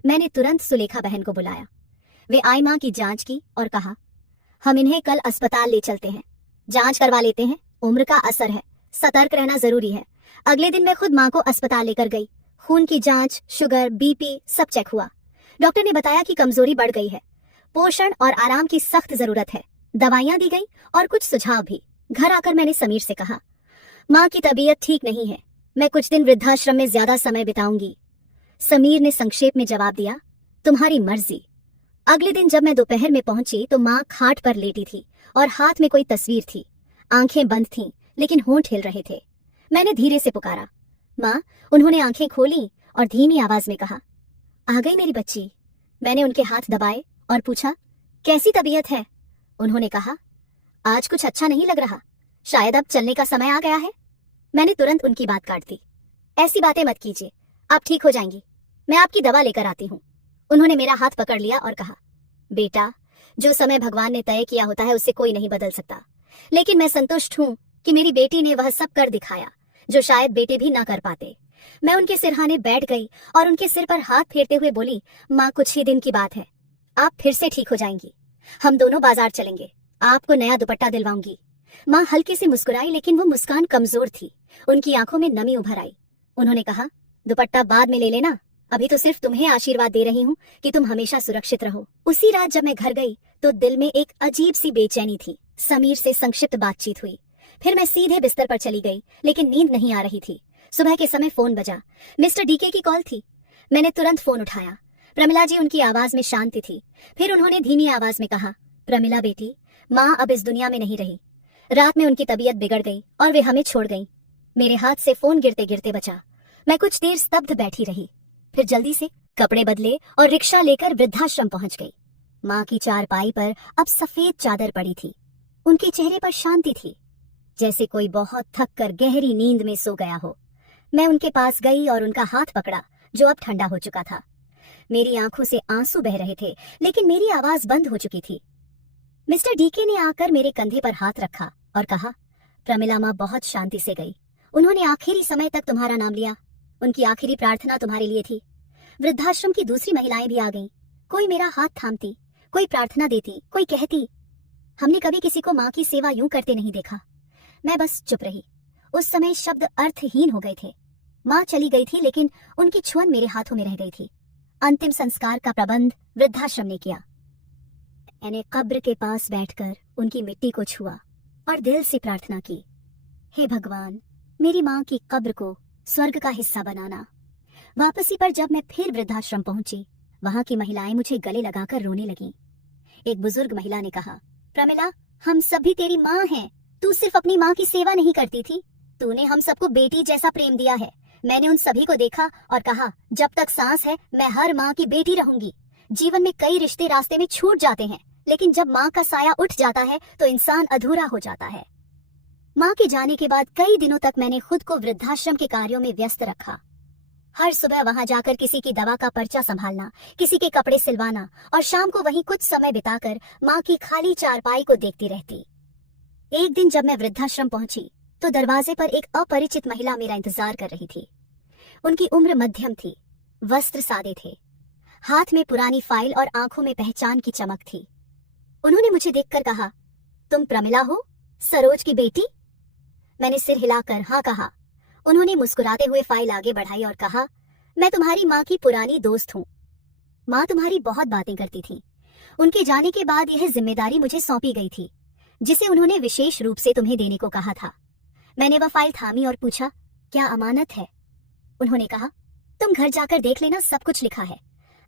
मैंने तुरंत सुलेखा बहन को बुलाया। वे आई, माँ की जांच की और कहा, हम इन्हें कल अस्पताल ले चलते हैं, जांच करवा लेते हैं, उम्र का असर है, सतर्क रहना जरूरी है। अगले दिन मैं खुद माँ को अस्पताल लेकर गई। खून की जांच, शुगर, बीपी सब चेक हुआ। डॉक्टर ने बताया कि कमजोरी बढ़ गई है, पोषण और आराम की सख्त जरूरत है। दवाइयां दी गई और कुछ सुझाव भी। घर आकर मैंने समीर से कहा, माँ की तबीयत ठीक नहीं है, मैं कुछ दिन वृद्धाश्रम में ज्यादा समय बिताऊंगी। समीर ने संक्षेप में जवाब दिया, तुम्हारी मर्जी। अगले दिन जब मैं दोपहर में पहुंची तो माँ खाट पर लेटी थी और हाथ में कोई तस्वीर थी। आंखें बंद थीं, लेकिन होंठ हिल रहे थे। मैंने धीरे से पुकारा, माँ। उन्होंने आंखें खोली और धीमी आवाज में कहा, आ गई मेरी बच्ची। मैंने उनके हाथ दबाए और पूछा, कैसी तबीयत है? उन्होंने कहा, आज कुछ अच्छा नहीं लग रहा, शायद अब चलने का समय आ गया है। मैंने तुरंत उनकी बात काट दी। ऐसी बातें मत कीजिए, आप ठीक हो जाएंगी, मैं आपकी दवा लेकर आती हूँ। उन्होंने मेरा हाथ पकड़ लिया और कहा, बेटा, जो समय भगवान ने तय किया होता है उसे कोई नहीं बदल सकता, लेकिन मैं संतुष्ट हूँ कि मेरी बेटी ने वह सब कर दिखाया जो शायद बेटे भी ना कर पाते। मैं उनके सिरहाने बैठ गई और उनके सिर पर हाथ फेरते हुए बोली, माँ, कुछ ही दिन की बात है, आप फिर से ठीक हो जाएंगी। हम दोनों बाजार चलेंगे, आपको नया दुपट्टा दिलवाऊंगी। माँ हल्के से मुस्कुराई, लेकिन वो मुस्कान कमजोर थी। उनकी आंखों में नमी उभर आई। उन्होंने कहा, दुपट्टा बाद में ले लेना, अभी तो सिर्फ तुम्हें आशीर्वाद दे रही हूँ कि तुम हमेशा सुरक्षित रहो। उसी रात जब मैं घर गई तो दिल में एक अजीब सी बेचैनी थी। समीर से संक्षिप्त बातचीत हुई, फिर मैं सीधे बिस्तर पर चली गई, लेकिन नींद नहीं आ रही थी। सुबह के समय फोन बजा। मिस्टर डीके की कॉल थी। मैंने तुरंत फोन उठाया। प्रमिला जी, उनकी आवाज में शांति थी। फिर उन्होंने धीमी आवाज में कहा, प्रमिला बेटी, माँ अब इस दुनिया में नहीं रही। रात में उनकी तबीयत बिगड़ गई और वे हमें छोड़ गई। मेरे हाथ से फोन गिरते गिरते बचा। मैं कुछ देर स्तब्ध बैठी रही, फिर जल्दी से कपड़े बदले और रिक्शा लेकर वृद्धाश्रम पहुंच गई। माँ की चारपाई पर अब सफेद चादर पड़ी थी। उनके चेहरे पर शांति थी, जैसे कोई बहुत थक कर गहरी नींद में सो गया हो। मैं उनके पास गई और उनका हाथ पकड़ा, जो अब ठंडा हो चुका था। मेरी आंखों से आंसू बह रहे थे, लेकिन मेरी आवाज बंद हो चुकी थी। मिस्टर डीके ने आकर मेरे कंधे पर हाथ रखा और कहा, प्रमिला माँ बहुत शांति से गई। उन्होंने आखिरी समय तक तुम्हारा नाम लिया। उनकी आखिरी प्रार्थना तुम्हारे लिए थी। वृद्धाश्रम की दूसरी महिलाएं भी आ गईं। कोई मेरा हाथ थामती, कोई प्रार्थना देती, कोई कहती। हमने कभी किसी को माँ की सेवा यूं करते नहीं देखा। मैं बस चुप रही। उस समय शब्द अर्थहीन हो गए थे। माँ चली गई थी, लेकिन उनकी छुअन मेरे हाथों में रह गई थी। अंतिम संस्कार का प्रबंध वृद्धाश्रम ने किया। मैंने कब्र के पास बैठकर उनकी मिट्टी को छुआ और दिल से प्रार्थना की, हे भगवान, मेरी माँ की कब्र को स्वर्ग का हिस्सा बनाना। वापसी पर जब मैं फिर वृद्धाश्रम पहुंची, वहां की महिलाएं मुझे गले लगाकर रोने लगीं। एक बुजुर्ग महिला ने कहा, प्रमिला, हम सभी तेरी माँ हैं। तू सिर्फ अपनी माँ की सेवा नहीं करती थी, तूने हम सबको बेटी जैसा प्रेम दिया है। मैंने उन सभी को देखा और कहा, जब तक सांस है मैं हर माँ की बेटी रहूंगी। जीवन में कई रिश्ते रास्ते में छूट जाते हैं, लेकिन जब माँ का साया उठ जाता है तो इंसान अधूरा हो जाता है। माँ के जाने के बाद कई दिनों तक मैंने खुद को वृद्धाश्रम के कार्यों में व्यस्त रखा। हर सुबह वहां जाकर किसी की दवा का पर्चा संभालना, किसी के कपड़े सिलवाना और शाम को वहीं कुछ समय बिताकर माँ की खाली चारपाई को देखती रहती। एक दिन जब मैं वृद्धाश्रम पहुंची तो दरवाजे पर एक अपरिचित महिला मेरा इंतजार कर रही थी। उनकी उम्र मध्यम थी, वस्त्र सादे थे, हाथ में पुरानी फाइल और आंखों में पहचान की चमक थी। उन्होंने मुझे देखकर कहा, तुम प्रमिला हो, सरोज की बेटी? मैंने सिर हिलाकर हाँ कहा। उन्होंने मुस्कुराते हुए फाइल आगे बढ़ाई और कहा, मैं तुम्हारी माँ की पुरानी दोस्त हूँ। माँ तुम्हारी बहुत बातें करती थी। उनके जाने के बाद यह जिम्मेदारी मुझे सौंपी गई थी, जिसे उन्होंने विशेष रूप से तुम्हें देने को कहा था। मैंने वह फाइल थामी और पूछा, क्या अमानत है? उन्होंने कहा, तुम घर जाकर देख लेना, सब कुछ लिखा है।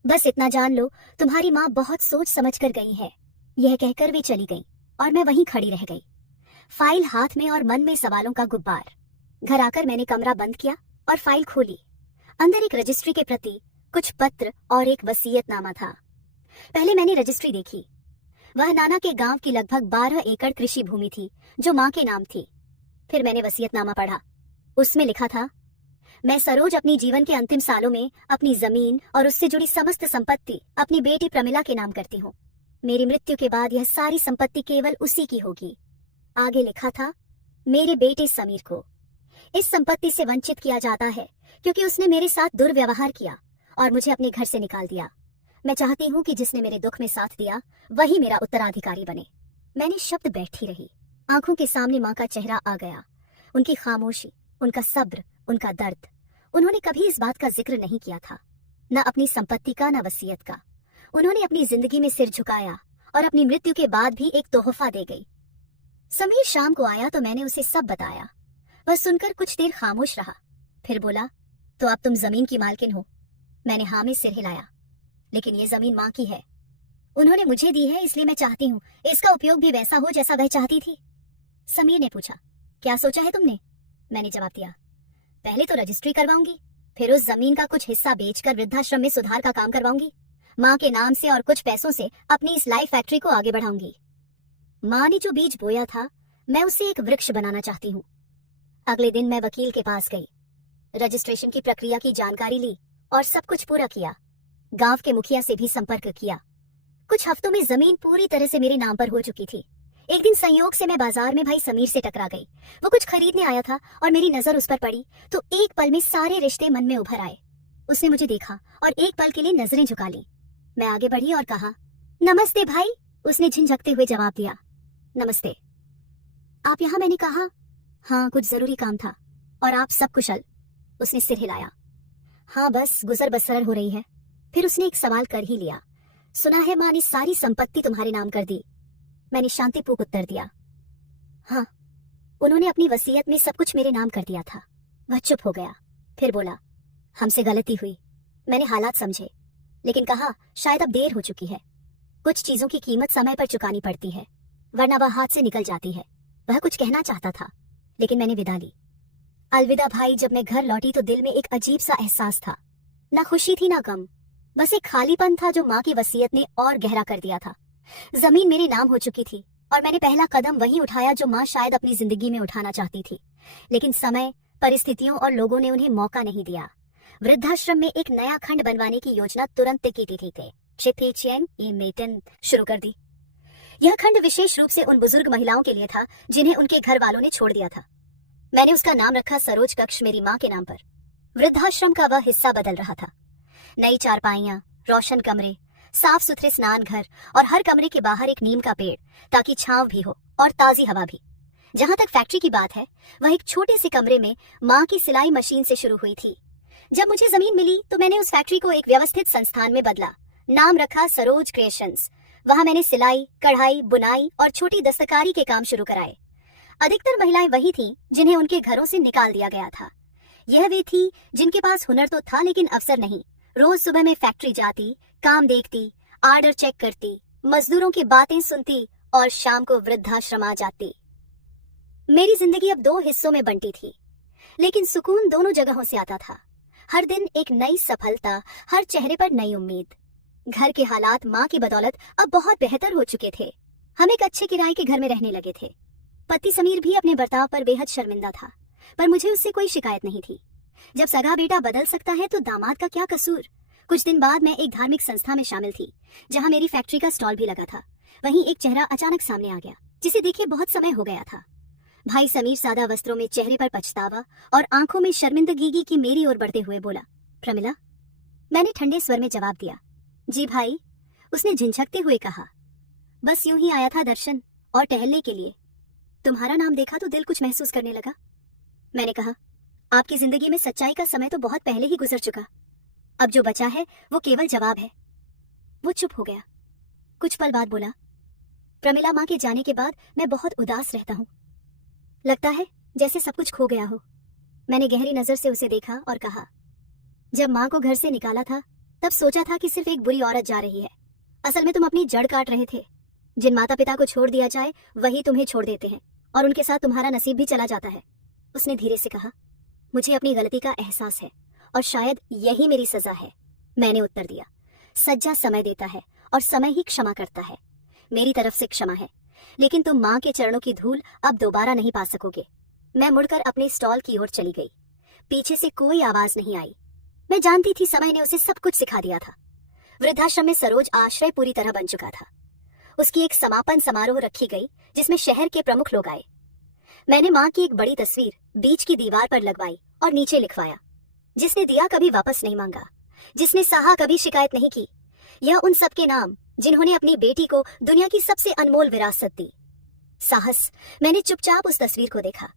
बस इतना जान लो, तुम्हारी माँ बहुत सोच समझ कर गई है। यह कहकर वे चली गई और मैं वहीं खड़ी रह गई, फाइल हाथ में और मन में सवालों का गुब्बार। घर आकर मैंने कमरा बंद किया और फाइल खोली। अंदर एक रजिस्ट्री के प्रति, कुछ पत्र और एक वसीयतनामा था। पहले मैंने रजिस्ट्री देखी। वह नाना के गांव की लगभग 12 एकड़ कृषि भूमि थी जो माँ के नाम थी। फिर मैंने वसीयतनामा पढ़ा। उसमें लिखा था, मैं सरोज अपनी जीवन के अंतिम सालों में अपनी जमीन और उससे जुड़ी समस्त संपत्ति अपनी बेटी प्रमिला के नाम करती हूँ। मेरी मृत्यु के बाद यह सारी संपत्ति केवल उसी की होगी। आगे लिखा था, मेरे बेटे समीर को इस संपत्ति से वंचित किया जाता है क्योंकि उसने मेरे साथ दुर्व्यवहार किया और मुझे अपने घर से निकाल दिया। मैं चाहती हूँ कि जिसने मेरे दुख में साथ दिया वही मेरा उत्तराधिकारी बने। मैंने शब्द बैठी रही। आंखों के सामने माँ का चेहरा आ गया, उनकी खामोशी, उनका सब्र, उनका दर्द। उन्होंने कभी इस बात का जिक्र नहीं किया था, न अपनी संपत्ति का, न वसीयत का। उन्होंने अपनी जिंदगी में सिर झुकाया और अपनी मृत्यु के बाद भी एक तोहफा दे गई। समीर शाम को आया तो मैंने उसे सब बताया। वह सुनकर कुछ देर खामोश रहा, फिर बोला, तो अब तुम जमीन की मालकिन हो? मैंने हाँ में सिर हिलाया। लेकिन ये जमीन माँ की है, उन्होंने मुझे दी है, इसलिए मैं चाहती हूँ इसका उपयोग भी वैसा हो जैसा वह चाहती थी। समीर ने पूछा, क्या सोचा है तुमने? मैंने जवाब दिया, पहले तो रजिस्ट्री करवाऊंगी, फिर उस जमीन का कुछ हिस्सा बेचकर वृद्धाश्रम में सुधार का काम करवाऊंगी। माँ के नाम से और कुछ पैसों से अपनी इस लाइफ फैक्ट्री को आगे बढ़ाऊंगी। माँ ने जो बीज बोया था, मैं उसे एक वृक्ष बनाना चाहती हूँ। अगले दिन मैं वकील के पास गई, रजिस्ट्रेशन की प्रक्रिया की जानकारी ली और सब कुछ पूरा किया। गांव के मुखिया से भी संपर्क किया। कुछ हफ्तों में जमीन पूरी तरह से मेरे नाम पर हो चुकी थी। एक दिन संयोग से मैं बाजार में भाई समीर से टकरा गई। वो कुछ खरीदने आया था और मेरी नजर उस पर पड़ी तो एक पल में सारे रिश्ते मन में उभर आए। उसने मुझे देखा और एक पल के लिए नजरें झुका ली। मैं आगे बढ़ी और कहा, नमस्ते भाई। उसने झिंझकते हुए जवाब दिया, नमस्ते। आप यहाँ? मैंने कहा, हाँ, कुछ जरूरी काम था। और आप सब कुशल? उसने सिर हिलाया। हाँ, बस गुजर बसर हो रही है। फिर उसने एक सवाल कर ही लिया, सुना है माँ ने सारी संपत्ति तुम्हारे नाम कर दी? मैंने शांतिपूर्वक उत्तर दिया, हाँ, उन्होंने अपनी वसीयत में सब कुछ मेरे नाम कर दिया था। वह चुप हो गया, फिर बोला, हमसे गलती हुई। मैंने हालात समझे, लेकिन कहा, शायद अब देर हो चुकी है। कुछ चीजों की कीमत समय पर चुकानी पड़ती है, वरना वह हाथ से निकल जाती है। वह कुछ कहना चाहता था, लेकिन मैंने विदा ली। अलविदा भाई। जब मैं घर लौटी तो दिल में एक अजीब सा एहसास था, ना खुशी थी ना गम, बस एक खालीपन था जो माँ की वसीयत ने और गहरा कर दिया था। जमीन मेरे नाम हो चुकी थी और मैंने पहला कदम वहीं उठाया जो माँ शायद अपनी जिंदगी में उठाना चाहती थी, लेकिन समय, परिस्थितियों और लोगों ने उन्हें मौका नहीं दिया। वृद्धाश्रम में एक नया खंड बनवाने की योजना तुरंत की थी शुरू कर दी। यह खंड विशेष रूप से उन बुजुर्ग महिलाओं के लिए था जिन्हें उनके घर वालों ने छोड़ दिया था। मैंने उसका नाम रखा सरोज कक्ष, मेरी माँ के नाम पर। वृद्धाश्रम का वह हिस्सा बदल रहा था। नई चारपाइयां, रोशन कमरे, साफ सुथरे स्नान घर और हर कमरे के बाहर एक नीम का पेड़, ताकि छांव भी हो और ताजी हवा भी। जहां तक फैक्ट्री की बात है, वह एक छोटे से कमरे में माँ की सिलाई मशीन से शुरू हुई थी। जब मुझे जमीन मिली तो मैंने उस फैक्ट्री को एक व्यवस्थित संस्थान में बदला। नाम रखा सरोज क्रिएशंस। वहां मैंने सिलाई, कढ़ाई, बुनाई और छोटी दस्तकारी के काम शुरू कराए। अधिकतर महिलाएं वही थीं जिन्हें उनके घरों से निकाल दिया गया था। यह वे थी जिनके पास हुनर तो था लेकिन अवसर नहीं। रोज सुबह में फैक्ट्री जाती, काम देखती, आर्डर चेक करती, मजदूरों की बातें सुनती और शाम को वृद्धाश्रम आ जाती। मेरी जिंदगी अब 2 हिस्सों में बंटी थी, लेकिन सुकून दोनों जगहों से आता था। हर दिन एक नई सफलता, हर चेहरे पर नई उम्मीद। घर के हालात माँ की बदौलत अब बहुत बेहतर हो चुके थे। हम एक अच्छे किराए के घर में रहने लगे थे। पति समीर भी अपने बर्ताव पर बेहद शर्मिंदा था, पर मुझे उससे कोई शिकायत नहीं थी। जब सगा बेटा बदल सकता है तो दामाद का क्या कसूर। कुछ दिन बाद मैं एक धार्मिक संस्था में शामिल थी, जहाँ मेरी फैक्ट्री का स्टॉल भी लगा था। वहीं एक चेहरा अचानक सामने आ गया, जिसे देखे बहुत समय हो गया था। भाई समीर सादा वस्त्रों में, चेहरे पर पछतावा और आंखों में शर्मिंदगी की मेरी ओर बढ़ते हुए बोला, प्रमिला। मैंने ठंडे स्वर में जवाब दिया, जी भाई। उसने झिंझकते हुए कहा, बस यूं ही आया था दर्शन और टहलने के लिए। तुम्हारा नाम देखा तो दिल कुछ महसूस करने लगा। मैंने कहा, आपकी जिंदगी में सच्चाई का समय तो बहुत पहले ही गुजर चुका। अब जो बचा है वो केवल जवाब है। वो चुप हो गया। कुछ पल बाद बोला, प्रमिला माँ के जाने के बाद मैं बहुत उदास रहता हूँ। लगता है जैसे सब कुछ खो गया हो। मैंने गहरी नजर से उसे देखा और कहा, जब माँ को घर से निकाला था तब सोचा था कि सिर्फ एक बुरी औरत जा रही है। असल में तुम अपनी जड़ काट रहे थे। जिन माता पिता को छोड़ दिया जाए वही तुम्हें छोड़ देते हैं और उनके साथ तुम्हारा नसीब भी चला जाता है। उसने धीरे से कहा, मुझे अपनी गलती का एहसास है और शायद यही मेरी सजा है। मैंने उत्तर दिया, सज्जा समय देता है और समय ही क्षमा करता है। मेरी तरफ से क्षमा है, लेकिन तुम माँ के चरणों की धूल अब दोबारा नहीं पा सकोगे। मैं मुड़कर अपने स्टॉल की ओर चली गई। पीछे से कोई आवाज नहीं आई। मैं जानती थी समय ने उसे सब कुछ सिखा दिया था। वृद्धाश्रम में सरोज आश्रय पूरी तरह बन चुका था। उसकी एक समापन समारोह रखी गई, जिसमें शहर के प्रमुख लोग आए। मैंने माँ की एक बड़ी तस्वीर बीच की दीवार पर लगवाई और नीचे लिखवाया, जिसने दिया कभी वापस नहीं मांगा, जिसने सहा कभी शिकायत नहीं की। यह उन सबके नाम जिन्होंने अपनी बेटी को दुनिया की सबसे अनमोल विरासत दी। साहस। मैंने चुपचाप उस तस्वीर को देखा।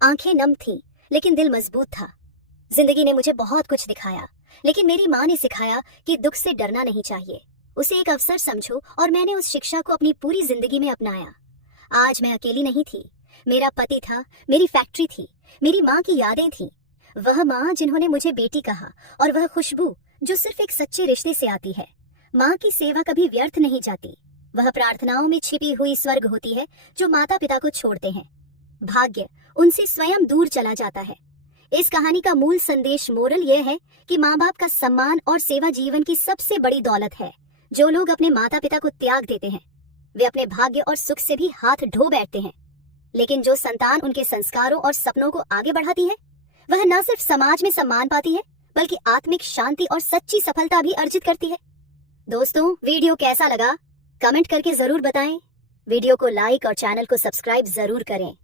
आंखें नम थीं, लेकिन दिल मजबूत था। जिंदगी ने मुझे बहुत कुछ दिखाया, लेकिन मेरी माँ ने सिखाया कि दुख से डरना नहीं चाहिए, उसे एक अवसर समझो, और मैंने उस शिक्षा को अपनी पूरी जिंदगी में अपनाया। आज मैं अकेली नहीं थी। मेरा पति था, मेरी फैक्ट्री थी, मेरी माँ की यादें थीं। वह माँ जिन्होंने मुझे बेटी कहा, और वह खुशबू जो सिर्फ एक सच्चे रिश्ते से आती है। माँ की सेवा कभी व्यर्थ नहीं जाती। वह प्रार्थनाओं में छिपी हुई स्वर्ग होती है जो माता पिता को छोड़ते हैं। भाग्य उनसे स्वयं दूर चला जाता है। इस कहानी का मूल संदेश, मोरल यह है कि माँ बाप का सम्मान और सेवा जीवन की सबसे बड़ी दौलत है। जो लोग अपने माता पिता को त्याग देते हैं, वे अपने भाग्य और सुख से भी हाथ धो बैठते हैं। लेकिन जो संतान उनके संस्कारों और सपनों को आगे बढ़ाती है, वह न सिर्फ समाज में सम्मान पाती है, बल्कि आत्मिक शांति और सच्ची सफलता भी अर्जित करती है। दोस्तों, वीडियो कैसा लगा कमेंट करके जरूर बताएं। वीडियो को लाइक और चैनल को सब्सक्राइब जरूर करें।